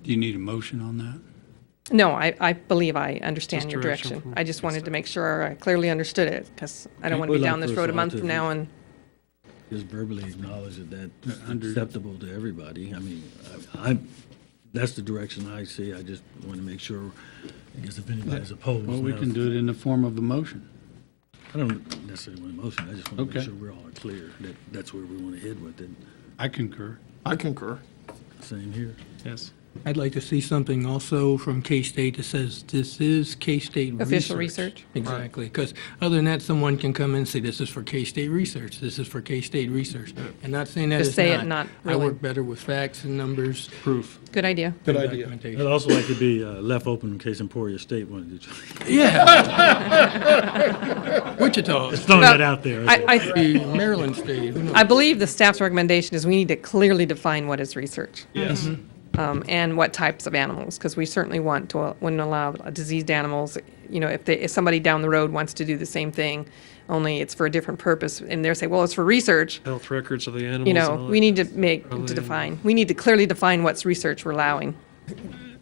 Do you need a motion on that? No, I believe I understand Just your direction direction. from I just the wanted to staff. make sure I clearly understood it, because I don't Okay. want to be Would down like this for road a us all month to- from now and, Just verbally acknowledge that that's Under- acceptable to everybody. I mean, that's the direction I see. I just want to make sure, I guess if anybody's opposed. Well, we now- can do it in the form of a motion. I don't necessarily want a motion. I just want to Okay. make sure we're all clear that that's where we want to head with it. I concur. I concur. Same here. Yes. I'd like to see something also from K-State that says this is K-State research. Official research? Exactly, because other than that, someone can come in and say, this is for K-State research, this is for K-State research. And not saying that Just it's say it, not I really. work better with facts and numbers. Proof. good idea. Good and idea. documentation. I'd also like to be left open in case Emporia State wanted to. Yeah. Wichita, Just throwing that out there. Maryland State, who knows? I believe the staff's recommendation is we need to clearly define what is research. Yes. And what types of animals, because we certainly wouldn't allow diseased animals, if somebody down the road wants to do the same thing, only it's for a different purpose, and they're saying, well, it's for research, Health records of the animals. and all we that. need to Probably- define, we need to clearly define what's research we're allowing.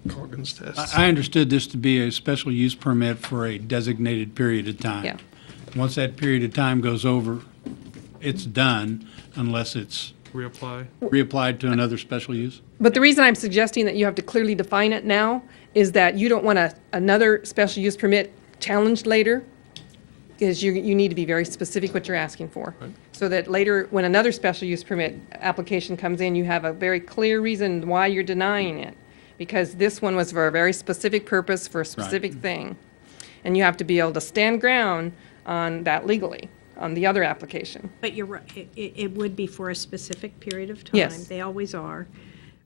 Corgan's test. I understood this to be a special use permit for a designated period of time. Yeah. Once that period of time goes over, it's done unless it's Reapply. reapplied to another special use? But the reason I'm suggesting that you have to clearly define it now is that you don't want another special use permit challenged later, because you need to be very specific what you're asking for. So that later, when another special use permit application comes in, you have a very clear reason why you're denying it. Because this one was for a very specific purpose, for a specific thing. And you have to be able to stand ground on that legally, on the other application. But you're right, it would be for a specific period of time. Yes. They always are,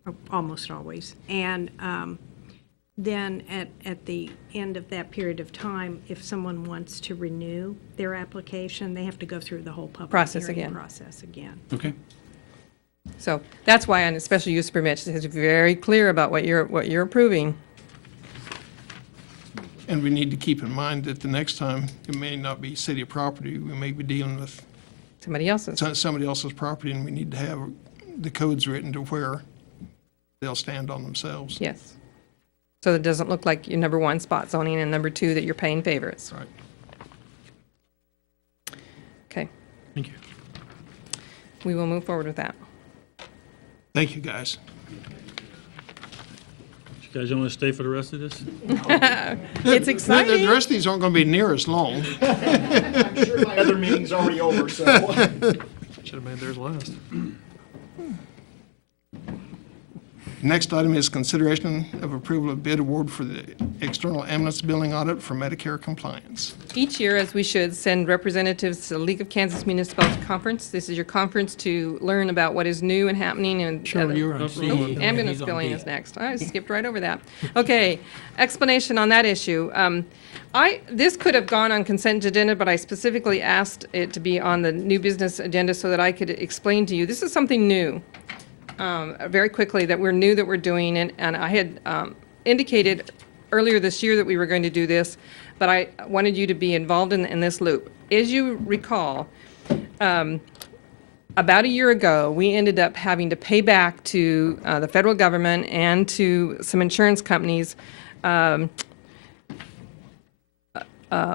or almost always. And then at the end of that period of time, if someone wants to renew their application, they have to go through the whole public Process hearing again. process again. Okay. So that's why on a special use permit, it's very clear about what you're approving. And we need to keep in mind that the next time, it may not be city property. We may be dealing with Somebody else's. somebody else's property, and we need to have the codes written to where they'll stand on themselves. Yes. So it doesn't look like your number one, spot zoning, and number two, that you're paying favorites. Right. Okay, Thank you. we will move forward with that. Thank you, guys. Guys, you want to stay for the rest of this? It's The exciting. rest of these aren't going to be near as long. I'm sure my other meeting's already over, so. Should have made theirs last. Next item is consideration of approval of bid award for the external ambulance billing audit for Medicare compliance. Each year, as we should, send representatives to the League of Kansas Municipalities Conference. This is your conference to learn about what is new and happening in Cheryl, you're on C. ambulance He's on billing D. is next. I skipped right over that. Okay, explanation on that issue. This could have gone on consent agenda, but I specifically asked it to be on the new business agenda so that I could explain to you. This is something new. Very quickly that we're doing, and I had indicated earlier this year that we were going to do this, but I wanted you to be involved in this loop. As you recall, about a year ago, we ended up having to pay back to the federal government and to some insurance companies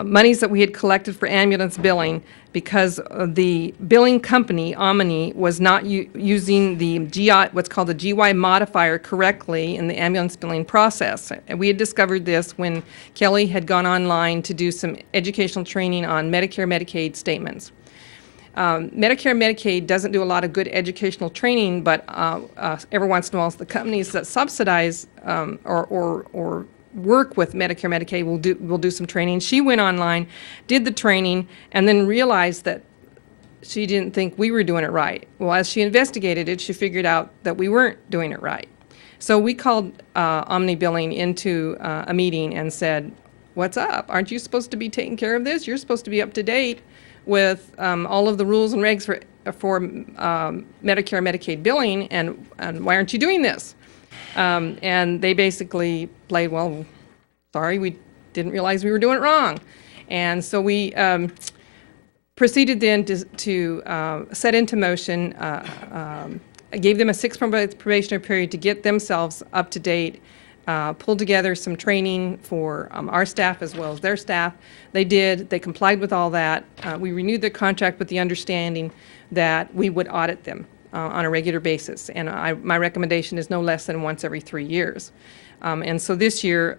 monies that we had collected for ambulance billing because the billing company, Omni, was not using the what's called the GY modifier correctly in the ambulance billing process. And we had discovered this when Kelly had gone online to do some educational training on Medicare, Medicaid statements. Medicare, Medicaid doesn't do a lot of good educational training, but every once in a while, the companies that subsidize or work with Medicare, Medicaid will do some training. She went online, did the training, and then realized that she didn't think we were doing it right. Well, as she investigated it, she figured out that we weren't doing it right. So we called Omni Billing into a meeting and said, "What's up? Aren't you supposed to be taking care of this? You're supposed to be up to date with all of the rules and regs for Medicare, Medicaid billing, and why aren't you doing this?" And they basically played, well, sorry, we didn't realize we were doing it wrong. And so we proceeded then to set into motion, gave them a 6-month probationary period to get themselves up to date, pulled together some training for our staff as well as their staff. They did. They complied with all that. We renewed the contract with the understanding that we would audit them on a regular basis. And my recommendation is no less than once every 3 years. And so this year,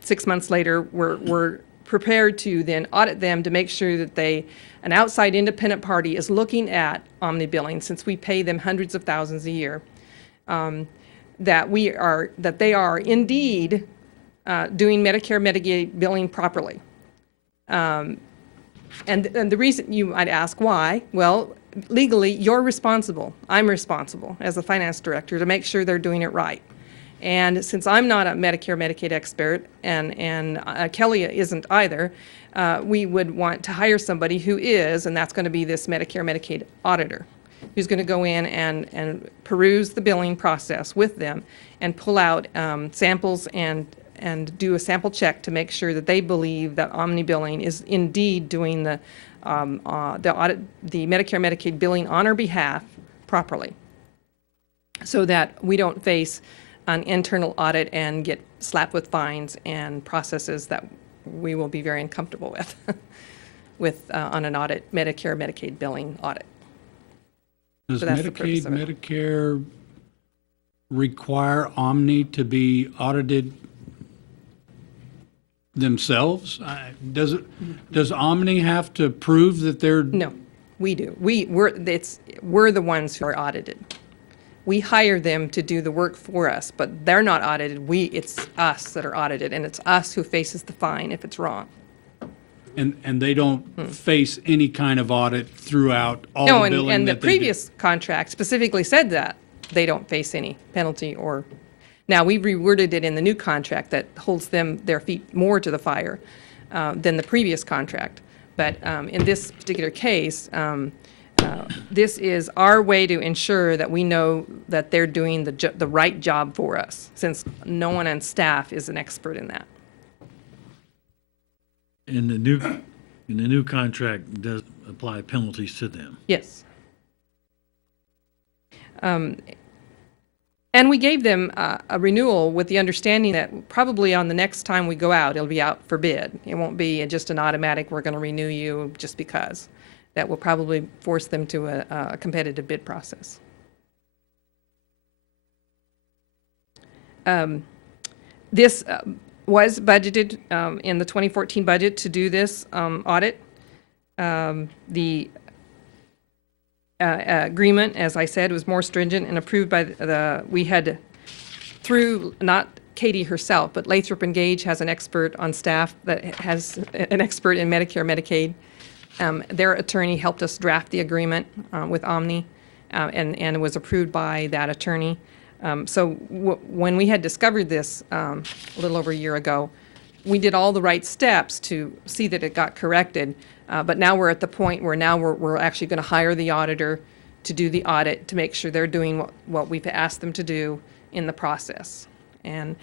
6 months later, we're prepared to then audit them to make sure that an outside independent party is looking at Omni Billing, since we pay them hundreds of thousands a year, that they are indeed doing Medicare, Medicaid billing properly. And the reason you might ask why, well, legally, you're responsible. I'm responsible as the finance director to make sure they're doing it right. And since I'm not a Medicare, Medicaid expert, and Kelly isn't either, we would want to hire somebody who is, and that's going to be this Medicare, Medicaid auditor, who's going to go in and peruse the billing process with them and pull out samples and do a sample check to make sure that they believe that Omni Billing is indeed doing the audit, the Medicare, Medicaid billing on our behalf properly, so that we don't face an internal audit and get slapped with fines and processes that we will be very uncomfortable with, on an audit, Medicare, Medicaid billing audit. Does So that's the purpose Medicaid, of it. Medicare require Omni to be audited themselves? Does Omni have to prove that they're? No, we do. We're the ones who are audited. We hire them to do the work for us, but they're not audited. It's us that are audited, and it's us who faces the fine if it's wrong. And they don't face any kind of audit throughout all No, the billing and the that they do? previous contract specifically said that they don't face any penalty or, now we reworded it in the new contract that holds their feet more to the fire than the previous contract. But in this particular case, this is our way to ensure that we know that they're doing the right job for us, since no one on staff is an expert in that. And the new contract does apply penalties to them. Yes. And we gave them a renewal with the understanding that probably on the next time we go out, it'll be out for bid. It won't be just an automatic, we're going to renew you just because. That will probably force them to a competitive bid process. This was budgeted in the 2014 budget to do this audit. The agreement, as I said, was more stringent and approved by we had, through not Katie herself, but Lathrop and Gage has an expert on staff that has an expert in Medicare, Medicaid. Their attorney helped us draft the agreement with Omni, and it was approved by that attorney. So when we had discovered this a little over a year ago, we did all the right steps to see that it got corrected. But now we're at the point where now we're actually going to hire the auditor to do the audit to make sure they're doing what we've asked them to do in the process. And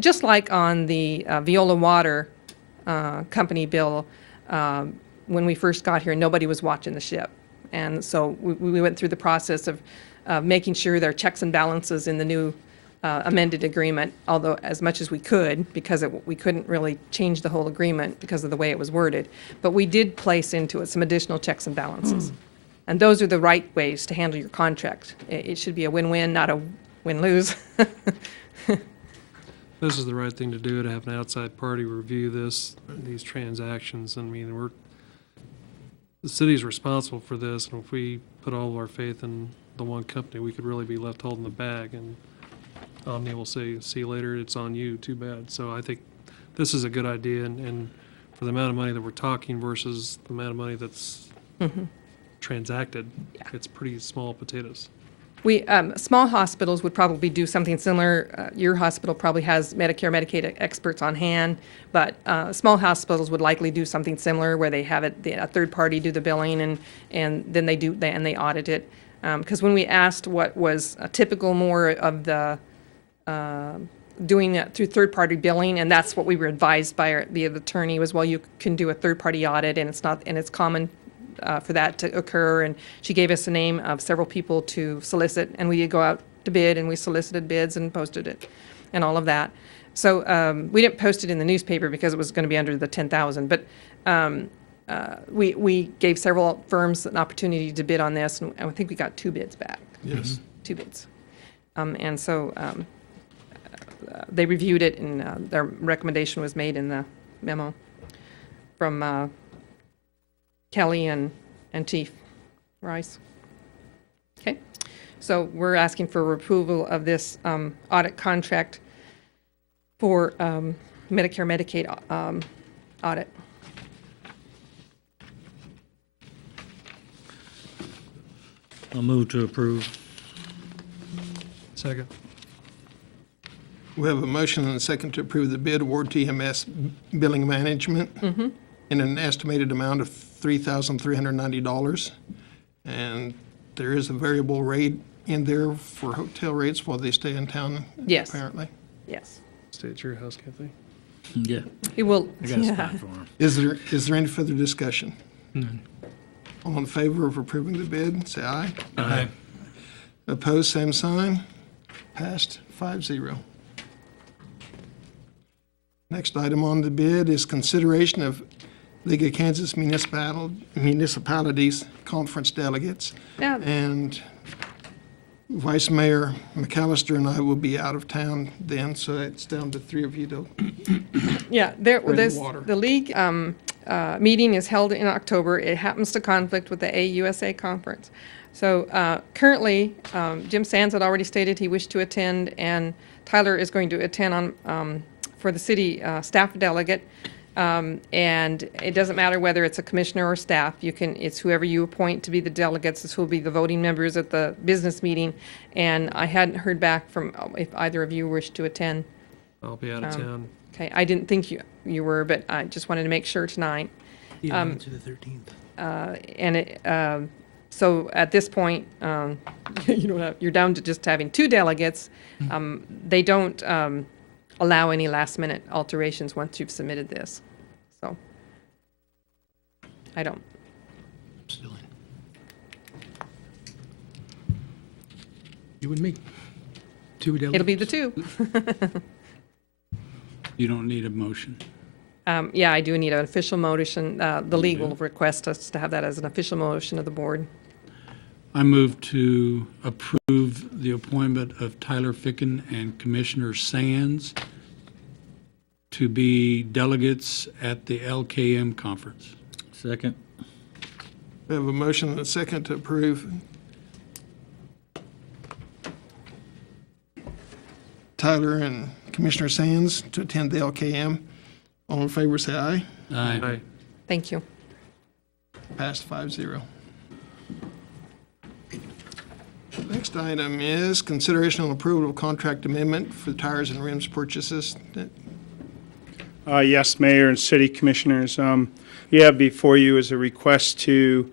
just like on the Viola Water company bill, when we first got here, nobody was watching the ship. And so we went through the process of making sure there are checks and balances in the new amended agreement, although as much as we could, because we couldn't really change the whole agreement because of the way it was worded. But we did place into it some additional checks and balances. And those are the right ways to handle your contract. It should be a win-win, not a win-lose. This is the right thing to do, to have an outside party review these transactions. I mean, the city's responsible for this, and if we put all of our faith in the one company, we could really be left holding the bag, and Omni will say, see you later, it's on you, too bad. So I think this is a good idea, and for the amount of money that we're talking versus the amount of money that's transacted, it's pretty small potatoes. Small hospitals would probably do something similar. Your hospital probably has Medicare, Medicaid experts on hand, but small hospitals would likely do something similar where they have a third party do the billing and then they audit it. Because when we asked what was typical more of the doing it through third party billing, and that's what we were advised by the attorney was, well, you can do a third party audit and it's common for that to occur, and she gave us a name of several people to solicit, and we did go out to bid, and we solicited bids and posted it, and all of that. So we didn't post it in the newspaper because it was going to be under the 10,000, but we gave several firms an opportunity to bid on this, and I think we got 2 bids back. Yes. 2 bids. And so they reviewed it, and their recommendation was made in the memo from Kelly and Chief Rice. Okay, so we're asking for approval of this audit contract for Medicare, Medicaid audit. I'll move to approve. Second. We have a motion and a second to approve the bid award to EMS Billing Management in an estimated amount of $3,390. And there is a variable rate in there for hotel rates while they stay in town, Yes. apparently. Yes. Stay at your house, can't they? Yeah, He will. I got a spot for him. Is there any further discussion? None. All in favor of approving the bid, say aye. Aye. Opposed, same sign. Passed 5-0. Next item on the bid is consideration of League of Kansas Municipalities Conference delegates. Yeah. And Vice Mayor McAllister and I will be out of town then, so it's down to 3 of you to Yeah, Spread the water. the league meeting is held in October. It happens to conflict with the AUSA conference. So currently, Jim Sands had already stated he wished to attend, and Tyler is going to attend on for the city staff delegate. And it doesn't matter whether it's a commissioner or staff. It's whoever you appoint to be the delegates. This will be the voting members at the business meeting. And I hadn't heard back from if either of you wish to attend. I'll be out of town. Okay, I didn't think you were, but I just wanted to make sure tonight. The 11th to the 13th. So at this point, you're down to just having 2 delegates. They don't allow any last-minute alterations once you've submitted this. So I don't. Still in. You and me. 2 delegates. It'll be the 2. You don't need a motion. Yeah, I do need an official motion. The league will request us to have that as an official motion of the board. I move to approve the appointment of Tyler Ficken and Commissioner Sands to be delegates at the LKM conference. Second. We have a motion and a second to approve Tyler and Commissioner Sands to attend the LKM. All in favor, say aye. Aye. Thank you. Passed 5-0. Next item is consideration on approval of contract amendment for tires and rims purchases. Yes, Mayor and City Commissioners. You have before you is a request to,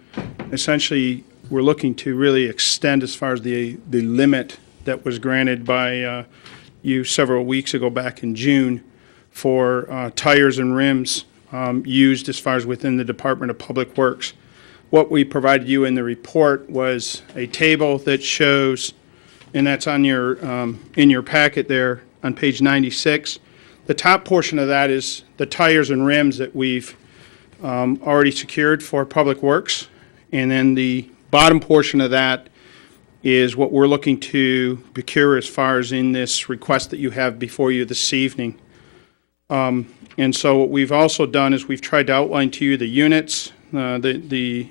essentially, we're looking to really extend as far as the limit that was granted by you several weeks ago back in June for tires and rims used as far as within the Department of Public Works. What we provided you in the report was a table that shows, and that's on your in your packet there on page 96. The top portion of that is the tires and rims that we've already secured for Public Works, and then the bottom portion of that is what we're looking to procure as far as in this request that you have before you this evening. And so what we've also done is we've tried to outline to you the units, the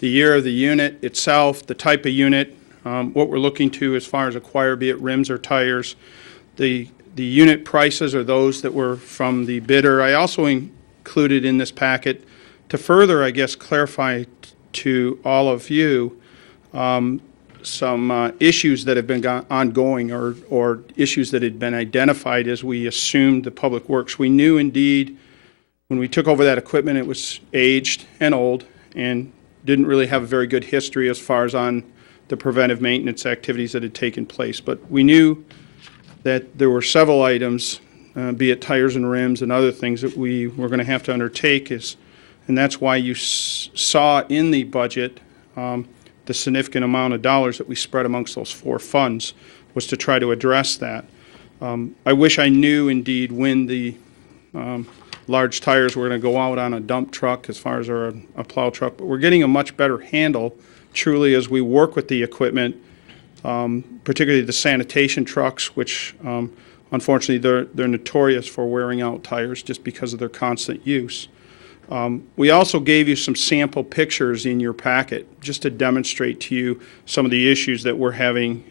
year of the unit itself, the type of unit, what we're looking to as far as acquire, be it rims or tires. The unit prices are those that were from the bidder. I also included in this packet, to further, I guess, clarify to all of you some issues that have been ongoing or issues that had been identified as we assumed the Public Works. We knew indeed when we took over that equipment it was aged and old and didn't really have a very good history as far as on the preventive maintenance activities that had taken place. But we knew that there were several items, be it tires and rims and other things that we were going to have to undertake, and that's why you saw in the budget the significant amount of dollars that we spread amongst those four funds was to try to address that. I wish I knew indeed when the large tires were going to go out on a dump truck as far as a plow truck, but we're getting a much better handle truly as we work with the equipment, particularly the sanitation trucks, which unfortunately they're notorious for wearing out tires just because of their constant use. We also gave you some sample pictures in your packet just to demonstrate to you some of the issues that we're having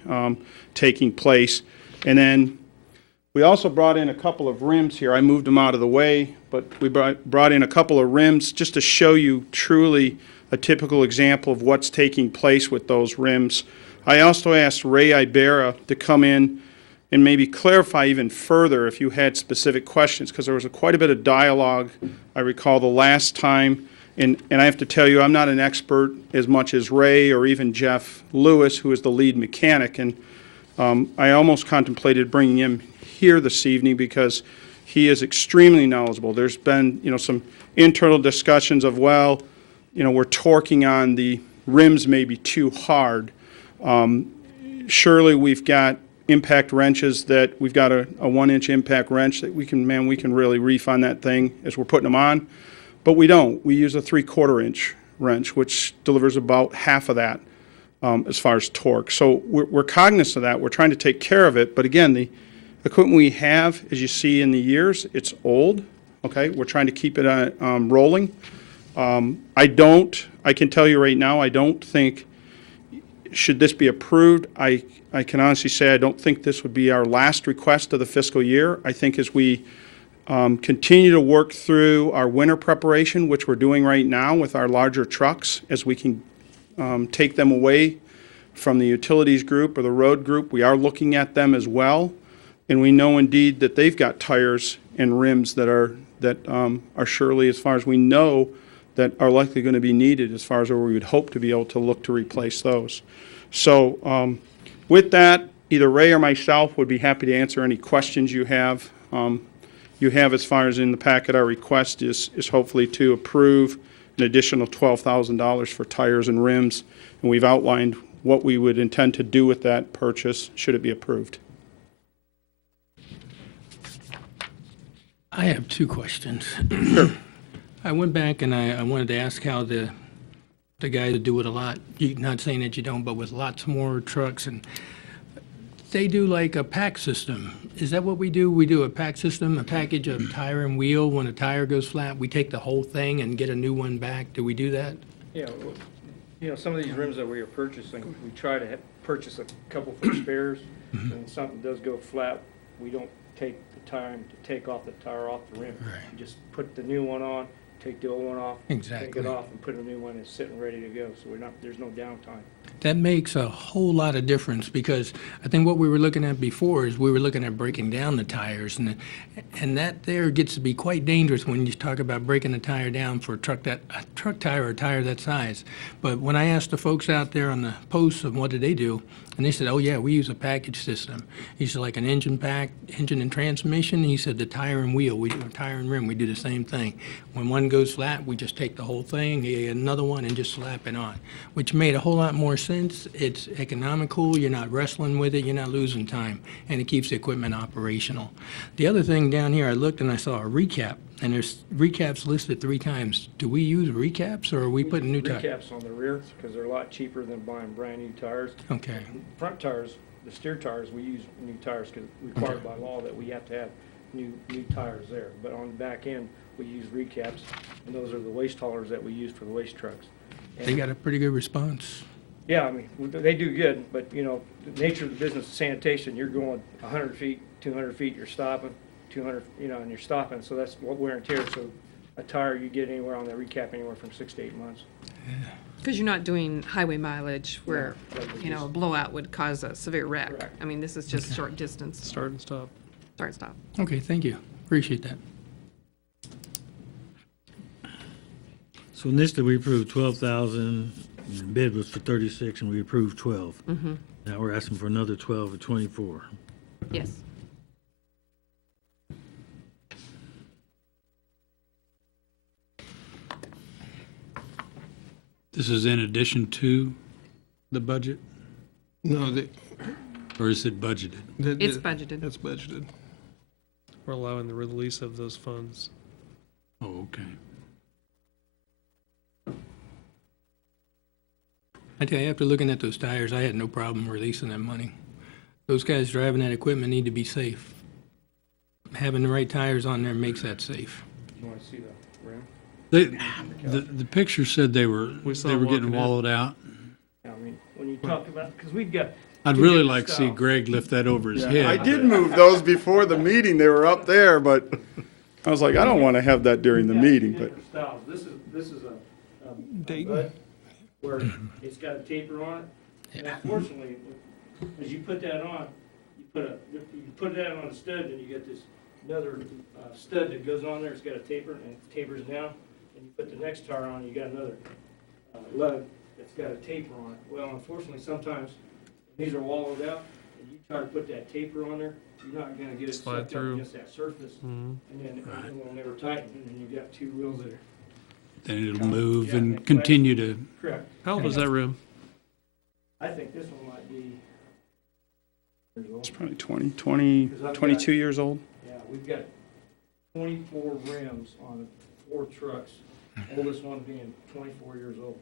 taking place. And then we also brought in a couple of rims here. I moved them out of the way, but we brought in a couple of rims just to show you truly a typical example of what's taking place with those rims. I also asked Ray Ibarra to come in and maybe clarify even further if you had specific questions, because there was quite a bit of dialogue, I recall, the last time. And I have to tell you, I'm not an expert as much as Ray or even Jeff Lewis, who is the lead mechanic. And I almost contemplated bringing him here this evening because he is extremely knowledgeable. There's been, some internal discussions of, well, we're torquing on the rims maybe too hard. Surely we've got impact wrenches that we've got a 1-inch impact wrench that we can really reef on that thing as we're putting them on, but we don't. We use a 3/4-inch wrench, which delivers about half of that as far as torque. So we're cognizant of that. We're trying to take care of it, but again, the equipment we have, as you see in the years, it's old. Okay, we're trying to keep it rolling. I can tell you right now, I don't think, should this be approved, I can honestly say I don't think this would be our last request of the fiscal year. I think as we continue to work through our winter preparation, which we're doing right now with our larger trucks, as we can take them away from the utilities group or the road group, we are looking at them as well. And we know indeed that they've got tires and rims that are surely, as far as we know, that are likely going to be needed as far as where we would hope to be able to look to replace those. So with that, either Ray or myself would be happy to answer any questions you have. As far as in the packet, our request is hopefully to approve an additional $12,000 for tires and rims, and we've outlined what we would intend to do with that purchase should it be approved. I have two questions. Sure. I went back and I wanted to ask how the guys that do it a lot, not saying that you don't, but with lots more trucks, and they do like a pack system. is that what we do? We do a pack system, a package of tire and wheel. When a tire goes flat, we take the whole thing and get a new one back. Do we do that? Yeah, well, you know, some of these rims that we are purchasing, we try to purchase a couple for spares. And something does go flat, we don't take the time to take off the tire off the rim. Right. You just put the new one on, take the old one off. Take Exactly. it off and put a new one that's sitting ready to go, so there's no downtime. That makes a whole lot of difference, because I think what we were looking at before is we were looking at breaking down the tires, and that there gets to be quite dangerous when you talk about breaking a tire down for a truck tire or a tire that size. But when I asked the folks out there on the posts of what did they do, and they said, oh yeah, we use a package system. He said, like an engine and transmission. He said the tire and wheel, we do a tire and rim, we do the same thing. When one goes flat, we just take the whole thing, get another one, and just slap it on, which made a whole lot more sense. It's economical, you're not wrestling with it, you're not losing time, and it keeps the equipment operational. The other thing down here, I looked and I saw a recap, and there's recaps listed 3 times. Do we use recaps, or are we putting new tires? Recaps on the rear, because they're a lot cheaper than buying brand new tires. Okay. Front tires, the steer tires, we use new tires because it's required by law that we have to have new tires there. But on the back end, we use recaps, and those are the waste haulers that we use for the waste trucks. And They got a pretty good response. yeah, I mean, they do good, but, you know, the nature of the business of sanitation, you're going 100 feet, 200 feet, you're stopping, 200, you know, and you're stopping, so that's what wear and tear. So a tire, you get anywhere on the recap anywhere from 6 to 8 months. Because you're not doing highway mileage where, you know, a blowout would cause a severe wreck. Correct. I mean, this is just short distance. Start and stop. Start and stop. Okay, thank you. Appreciate that. So initially, we approved 12,000, the bid was for 36, and we approved 12. Now we're asking for another 12 or 24. Yes. This is in addition to the budget, No, or is it budgeted? It's budgeted. It's budgeted. We're allowing the release of those funds. Oh, okay. I tell you, after looking at those tires, I had no problem releasing that money. Those guys driving that equipment need to be safe. Having the right tires on there makes that safe. You want to see the rim? The picture said they were saw getting walking in. wallowed out. I mean, when you talk about, because we've got. I'd two really different like to see styles. Greg lift that over his head. I did move those before the meeting. They were up there, but I was like, I don't want to have that during the We've got meeting, two but. different styles. This is a bud where it's got a taper on it. And unfortunately, as you put that on, you put that on a stud, and you get this another stud that goes on there. It's got a taper and it tapers down. And you put the next tire on, you got another lug that's got a taper on it. Well, unfortunately, sometimes these are wallowed out, and you try to put that taper on there, you're not gonna get it Slide sucked up through. against that surface, and then it will never tighten, and then you've got 2 wheels that are. Then it'll move Yeah, and right. continue to, Correct. How old is that rim? I think this one might be years old. It's probably 22 years old. Yeah, we've got 24 rims on 4 trucks, oldest one being 24 years old.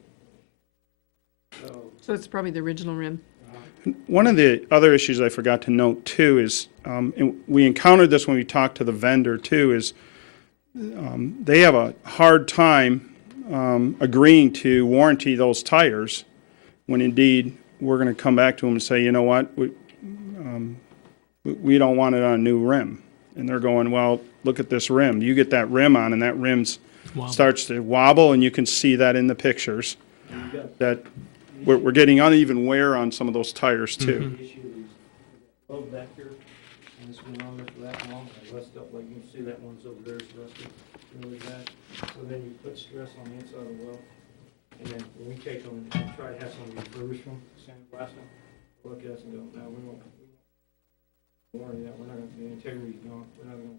So it's probably the original rim. One of the other issues I forgot to note too is, and we encountered this when we talked to the vendor too, is they have a hard time agreeing to warranty those tires when indeed we're going to come back to them and say, you know what, we don't want it on a new rim. And they're going, well, look at this rim. You get that rim on and that rim starts to wobble, and you can see that in the pictures, that we're getting uneven wear on some of those tires too. The issue is load back here, and it's been on there for that long, and rust up, like you can see that one's over there, it's rusted really bad. So then you put stress on the inside of the well, and then when we take them and try to have somebody refurbish them, sandblast them, look at us and go, no, we won't warranty that, we're not gonna, the integrity's gone, we're not gonna.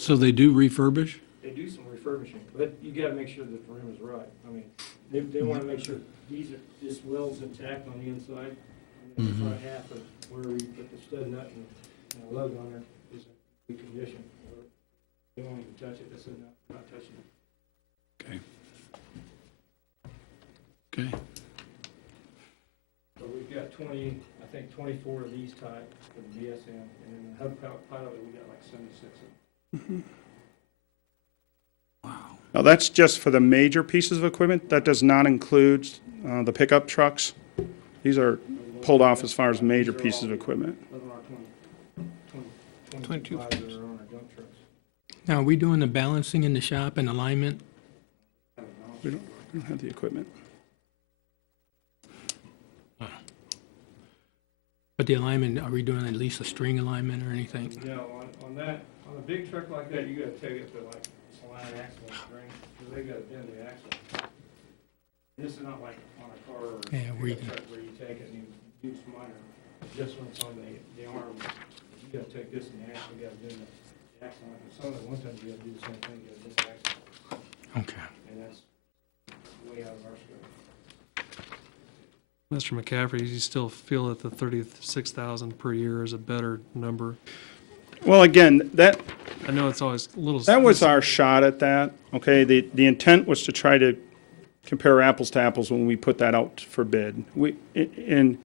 so they do refurbish? They do some refurbishing, but you gotta make sure that the rim is right. I mean, they wanna make sure this well's intact on the inside, and then the front half of where you put the stud nut and a lug on there is in good condition. Or they won't even touch it, they said, no, not touching it. Okay. Okay. So we've got 20, I think 24 of these type for the BSM, and then the hub pilot, we got like 76 of them. Now, that's just for the major pieces of equipment. That does not include the pickup trucks. These are pulled off as far as major pieces of equipment. Those are our 22 that are on our dump trucks. Now, are we doing the balancing in the shop and alignment? We don't have the equipment. But the alignment, are we doing at least a string alignment or anything? You know, on that, on a big truck like that, you gotta take it to like saline axle and string, because they gotta bend the axle. This is not like on a car or Yeah, where you a truck where you take it and you do some minor. Just when it's on the arm, you gotta take this in the axle, you gotta bend the axle. And some of the one time you gotta do the same thing, you gotta bend the axle. Okay. And that's way out of our scope. Mr. McCaffrey, you still feel that the 36,000 per year is a better number? Well, again, I know it's always a little. that was our shot at that, okay? The intent was to try to compare apples to apples when we put that out for bid. And